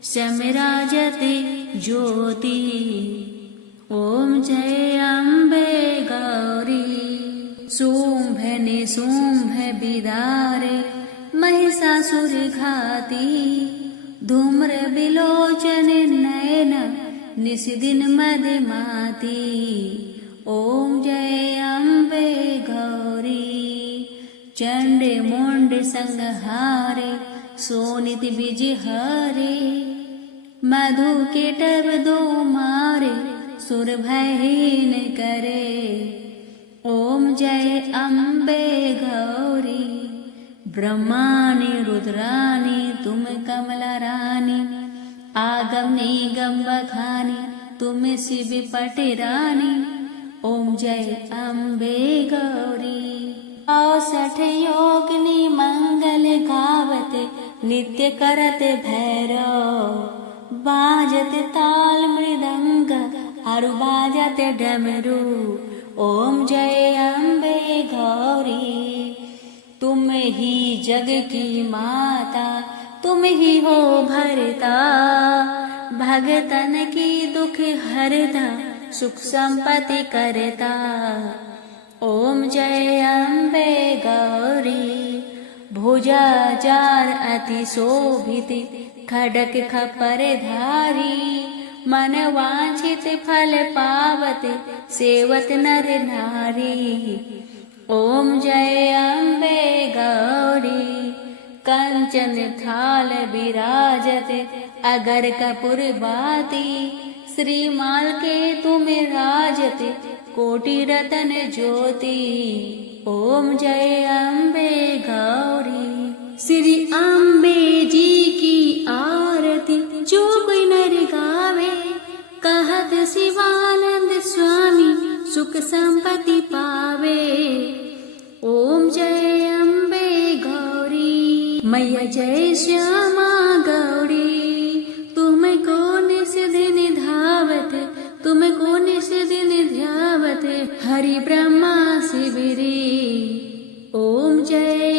समिराजते ज्योति। ओम जय अम्बे गौरी। शुंभ निशुंभ बिदारे महिषासुर घाती धूम्र बिलोचन नयन निशिदिन मदमाती। ओम जय अम्बे गौरी। चंड मुंड संहारे सोनित बीज हरे मधु केटव दो मारे सुर भयहीन करे। ओम जय अम्बे गौरी। ब्रह्माणी रुद्राणी तुम कमला रानी आगम निगम बखानी तुम शिव पट रानी। ओम जय अम्बे गौरी। 64 योगिनी मंगल गावते नित्य करत भैरव बाजत ताल मृदंग अरु बाजत डमरू। ओम जय अम्बे गौरी। तुम ही जग की माता तुम ही हो भरता भगतन की दुख हरता सुख संपत्ति करता। ओम जय अम्बे गौरी। भुजा जार अति शोभित खडक खपर धारी मन वांछित फल पावत सेवत नर नारी। ओम जय अम्बे गौरी। कंचन थाल विराजत अगर कपूर बाती श्रीमाल के तुम राजत कोटि रतन ज्योति। ओम जय अम्बे गौरी। श्री अम्बे जी की आरती जो कोई नर गावे कहत शिवानंद स्वामी सुख संपत्ति पावे। ओम जय अम्बे गौरी। मैया जय श्यामा गौरी। तुमको निस दिन धावत तुमको निस दिन ध्यावत हरि ब्रह्मा शिविरी। ओम जय